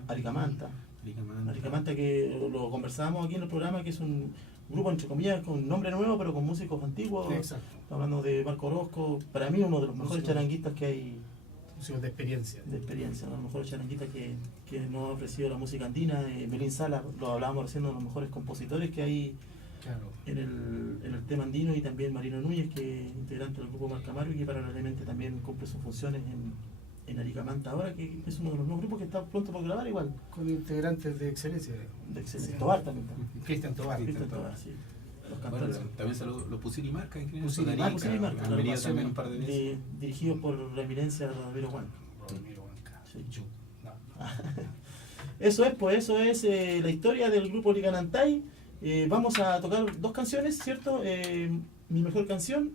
Aricamanta, que lo conversábamos aquí en el programa, que es un grupo entre comillas con nombre nuevo pero con músicos antiguos. Exacto. Hablando de Marco Orozco, para mí uno de los mejores charanguistas que hay. De experiencia. Uno de los mejores charanguistas que nos ha ofrecido la música andina. Melín Sala, lo hablábamos recién, uno de los mejores compositores que hay. Claro. En el tema andino, y también Marino Núñez, que es integrante del grupo Marc Amaro y que paralelamente también cumple sus funciones en Aricamanta ahora, que es uno de los nuevos grupos que está pronto por grabar igual. Con integrantes de excelencia. De excelencia. Tobar también. Cristian Tobar, sí. Los cantores. Bueno, también saludos los Pusilimarca, Pusilimarca, han venido también un par de veces. Dirigidos por la eminencia Ramiro Juan. Sí. Eso es la historia del grupo Licanantay. Vamos a tocar dos canciones, ¿cierto? Mi mejor canción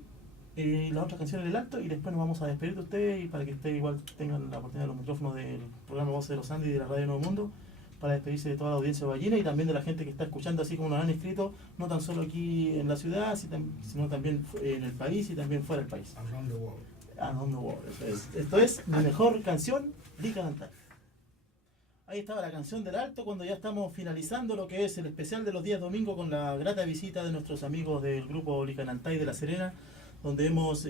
y la otra canción en el alto, y después nos vamos a despedir de ustedes, y para que ustedes igual tengan la oportunidad de los micrófonos del programa Voces de los Andes y de la Radio Nuevo Mundo, para despedirse de toda la audiencia de Ballina y también de la gente que está escuchando, así como nos han escrito, no tan solo aquí en la ciudad, sino también en el país y también fuera del país. Around the world. Around the world. Esto es mi mejor canción, Licanantay. Ahí estaba la canción del alto, cuando ya estamos finalizando lo que es el especial de los días domingo, con la grata visita de nuestros amigos del grupo Licanantay de La Serena, donde hemos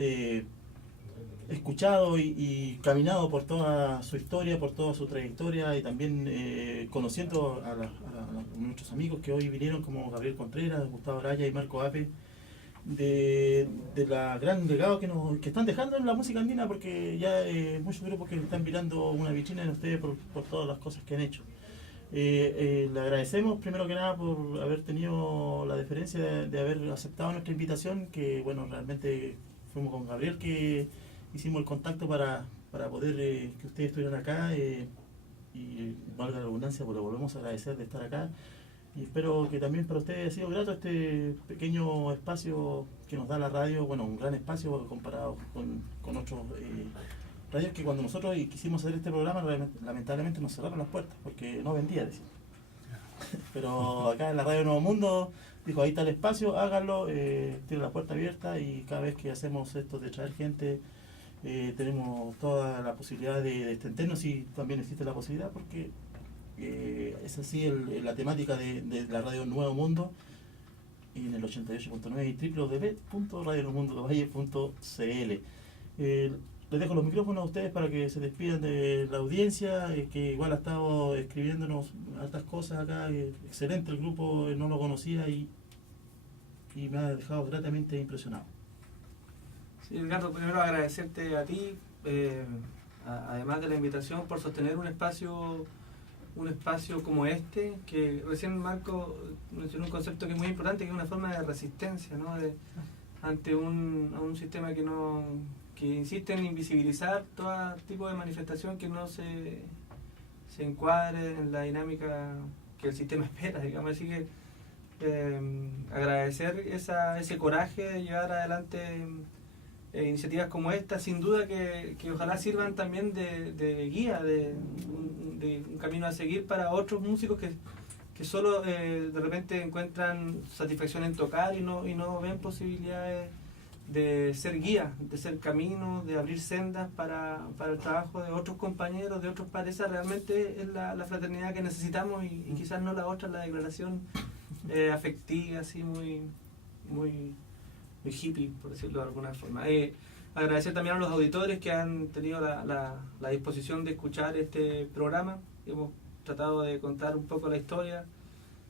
escuchado y caminado por toda su historia, por toda su trayectoria, y también conociendo a nuestros amigos que hoy vinieron, como Gabriel Contreras, Gustavo Araya y Marco Ape, de la gran legado que están dejando en la música andina, porque ya muchos grupos que están mirando una vitrina en ustedes por todas las cosas que han hecho. Le agradecemos primero que nada por haber tenido la deferencia de haber aceptado nuestra invitación, que bueno, realmente fuimos con Gabriel que hicimos el contacto para poder que ustedes estuvieran acá, y valga la redundancia, pues le volvemos a agradecer de estar acá, y espero que también para ustedes ha sido grato este pequeño espacio que nos da la radio, bueno, un gran espacio comparado con otros radios, que cuando nosotros quisimos hacer este programa lamentablemente nos cerraron las puertas porque no vendía, decía. Pero acá en la Radio Nuevo Mundo dijo, ahí está el espacio, háganlo, tiene la puerta abierta, y cada vez que hacemos esto de traer gente, tenemos toda la posibilidad de extendernos, y también existe la posibilidad porque es así la temática de la Radio Nuevo Mundo en el 88.9 y www.radionuevomundovalle.cl. Les dejo los micrófonos a ustedes para que se despidan de la audiencia, que igual ha estado escribiéndonos hartas cosas acá. Excelente el grupo, no lo conocía y me ha dejado gratamente impresionado. Sí, Edgardo, primero agradecerte a ti, además de la invitación, por sostener un espacio como este, que recién Marco mencionó un concepto que es muy importante, que es una forma de resistencia, ¿no? Ante un sistema que insiste en invisibilizar todo tipo de manifestación que no se encuadre en la dinámica que el sistema espera, digamos. Así que agradecer ese coraje de llevar adelante iniciativas como esta, sin duda que ojalá sirvan también de guía, de un camino a seguir para otros músicos que solo de repente encuentran satisfacción en tocar y no ven posibilidades de ser guía, de ser camino, de abrir sendas para el trabajo de otros compañeros, de otros pares. Esa realmente es la fraternidad que necesitamos y quizás no la otra, la declaración afectiva, así muy hippie, por decirlo de alguna forma. Agradecer también a los auditores que han tenido la disposición de escuchar este programa. Hemos tratado de contar un poco la historia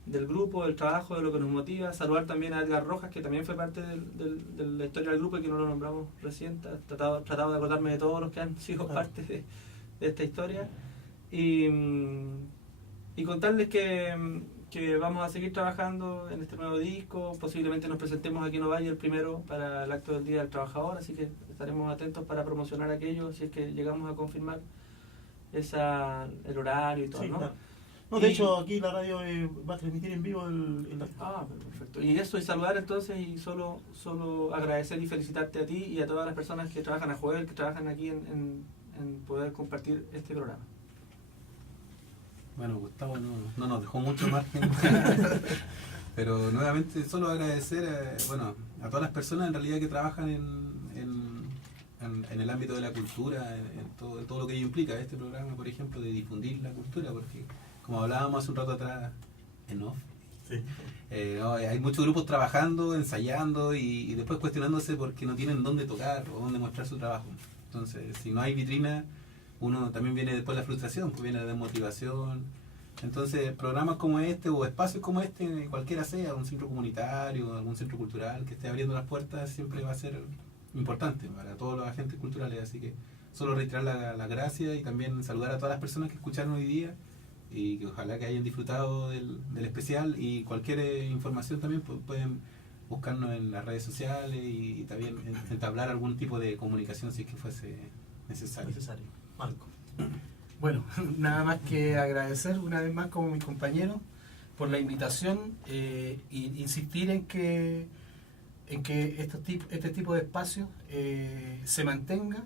del grupo, del trabajo, de lo que nos motiva. Saludar también a Edgar Rojas, que también fue parte de la historia del grupo y que no lo nombramos recién. Tratado de acordarme de todos los que han sido parte de esta historia. Y contarles que vamos a seguir trabajando en este nuevo disco. Posiblemente nos presentemos aquí en Ovalle el primero para el acto del Día del Trabajador, así que estaremos atentos para promocionar aquello si es que llegamos a confirmar el horario y todo, ¿no? Claro. No, de hecho aquí la radio va a transmitir en vivo el acto. Ah, perfecto. Y eso, y saludar entonces, y solo agradecer y felicitarte a ti y a todas las personas que trabajan, a Joel, que trabajan aquí en poder compartir este programa. Bueno, Gustavo no nos dejó mucho margen, pero nuevamente solo agradecer a todas las personas en realidad que trabajan en el ámbito de la cultura, en todo lo que ello implica este programa, por ejemplo, de difundir la cultura, porque como hablábamos hace un rato atrás en off, sí. Hay muchos grupos trabajando, ensayando y después cuestionándose porque no tienen dónde tocar o dónde mostrar su trabajo. Entonces, si no hay vitrina, uno también viene después la frustración, pues viene la desmotivación. Entonces, programas como este o espacios como este, cualquiera sea, un centro comunitario, algún centro cultural que esté abriendo las puertas, siempre va a ser importante para todos los agentes culturales. Así que solo reiterar la gracia y también saludar a todas las personas que escucharon hoy día y que ojalá que hayan disfrutado del especial, y cualquier información también pues, pueden buscarnos en las redes sociales y también entablar algún tipo de comunicación si es que fuese necesario. Marco. Bueno, nada más que agradecer una vez más como mi compañero por la invitación e insistir en que este tipo de espacios se mantenga,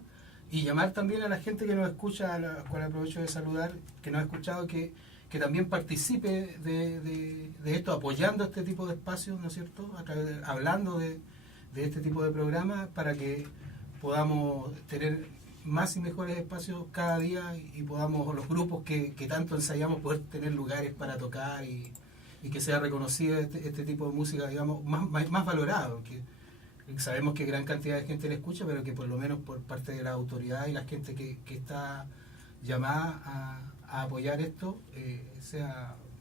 y llamar también a la gente que nos escucha, a la cual aprovecho de saludar, que nos ha escuchado, que también participe de esto, apoyando este tipo de espacios, ¿no es cierto?, hablando de este tipo de programas, para que podamos tener más y mejores espacios cada día y podamos, los grupos que tanto ensayamos, poder tener lugares para tocar y que sea reconocido este tipo de música, digamos, más valorado, que sabemos que gran cantidad de gente le escucha, pero que por lo menos por parte de la autoridad y la gente que está llamada a apoyar esto,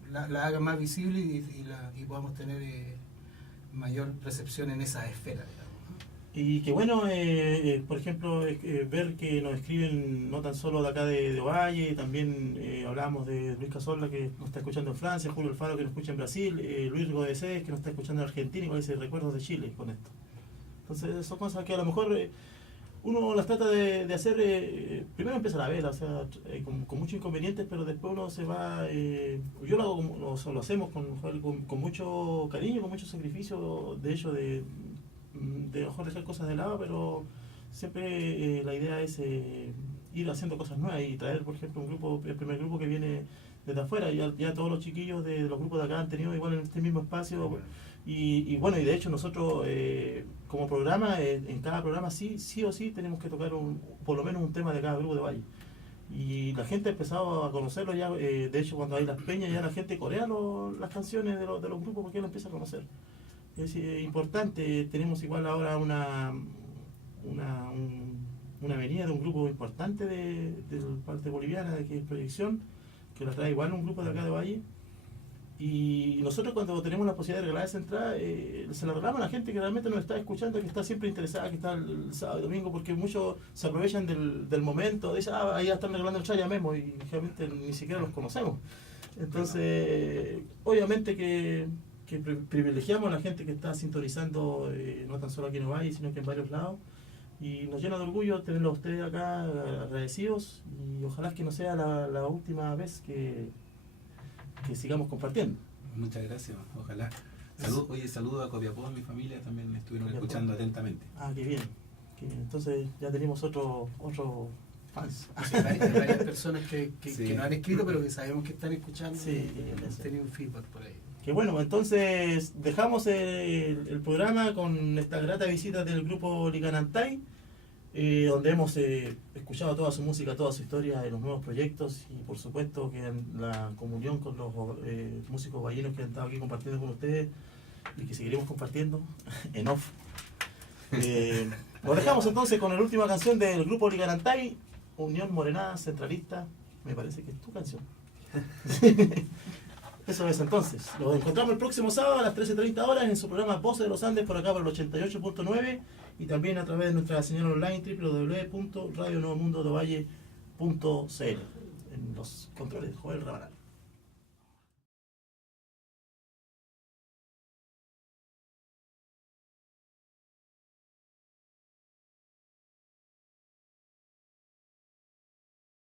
la haga más visible y podamos tener mayor recepción en esa esfera, digamos. Y que bueno, por ejemplo, ver que nos escriben no tan solo de acá de Ovalle, también hablábamos de Luis Cazorla, que nos está escuchando en Francia, Julio Alfaro, que nos escucha en Brasil, Luis Godesés, que nos está escuchando en Argentina, y con ese recuerdos de Chile con esto. Entonces son cosas que a lo mejor uno las trata de hacer, primero empezar a ver, o sea, con muchos inconvenientes, pero después uno se va, yo lo hago lo hacemos con mucho cariño, con mucho sacrificio, de hecho, de mejor dejar cosas de lado, pero siempre la idea es ir haciendo cosas nuevas y traer, por ejemplo, el primer grupo que viene desde afuera. Ya todos los chiquillos de los grupos de acá han tenido igual en este mismo espacio, y bueno, y de hecho nosotros como programa, en cada programa sí o sí tenemos que tocar por lo menos un tema de cada grupo de Valle, y la gente ha empezado a conocerlo ya. De hecho, cuando hay las peñas ya la gente corea las canciones de los grupos, porque ya lo empieza a conocer. Es importante. Tenemos igual ahora una venida de un grupo importante de parte boliviana, que es Proyección, que la trae igual un grupo de acá de Valle, y nosotros cuando tenemos la posibilidad de regalar esa entrada, se la regalamos a la gente que realmente nos está escuchando, que está siempre interesada, que está el sábado y domingo, porque muchos se aprovechan del momento, dicen, ahí ya están regalando el ya mismo, y realmente ni siquiera los conocemos. Entonces, obviamente que privilegiamos a la gente que está sintonizando, no tan solo aquí en Ovalle, sino que en varios lados, y nos llena de orgullo tenerlos a ustedes acá, agradecidos, y ojalá que no sea la última vez que sigamos compartiendo. Muchas gracias, ojalá. Saludo a Copiapó, mi familia también estuvieron Copiapó. escuchando atentamente. Ah, qué bien. entonces ya tenemos otro fans. Sí, hay varias personas que Sí. nos han escrito, pero que sabemos que están escuchando. Sí, y hemos tenido un feedback por ahí. Que bueno, entonces dejamos el programa con esta grata visita del grupo Licanantay, donde hemos escuchado toda su música, toda su historia de los nuevos proyectos y por supuesto que en la comunión con los músicos vallenos que han estado aquí compartiendo con ustedes y que seguiremos compartiendo en off. Lo dejamos entonces con la última canción del grupo Licanantay, Unión Morenada Centralista, me parece que es tu canción. Eso es entonces. Nos encontramos el próximo sábado a las 13:30 horas en su programa Voces de los Andes por acá por el 88.9 y también a través de nuestra señal online www.radionuevomundodevalle.cl. En los controles, Joel Rabanal.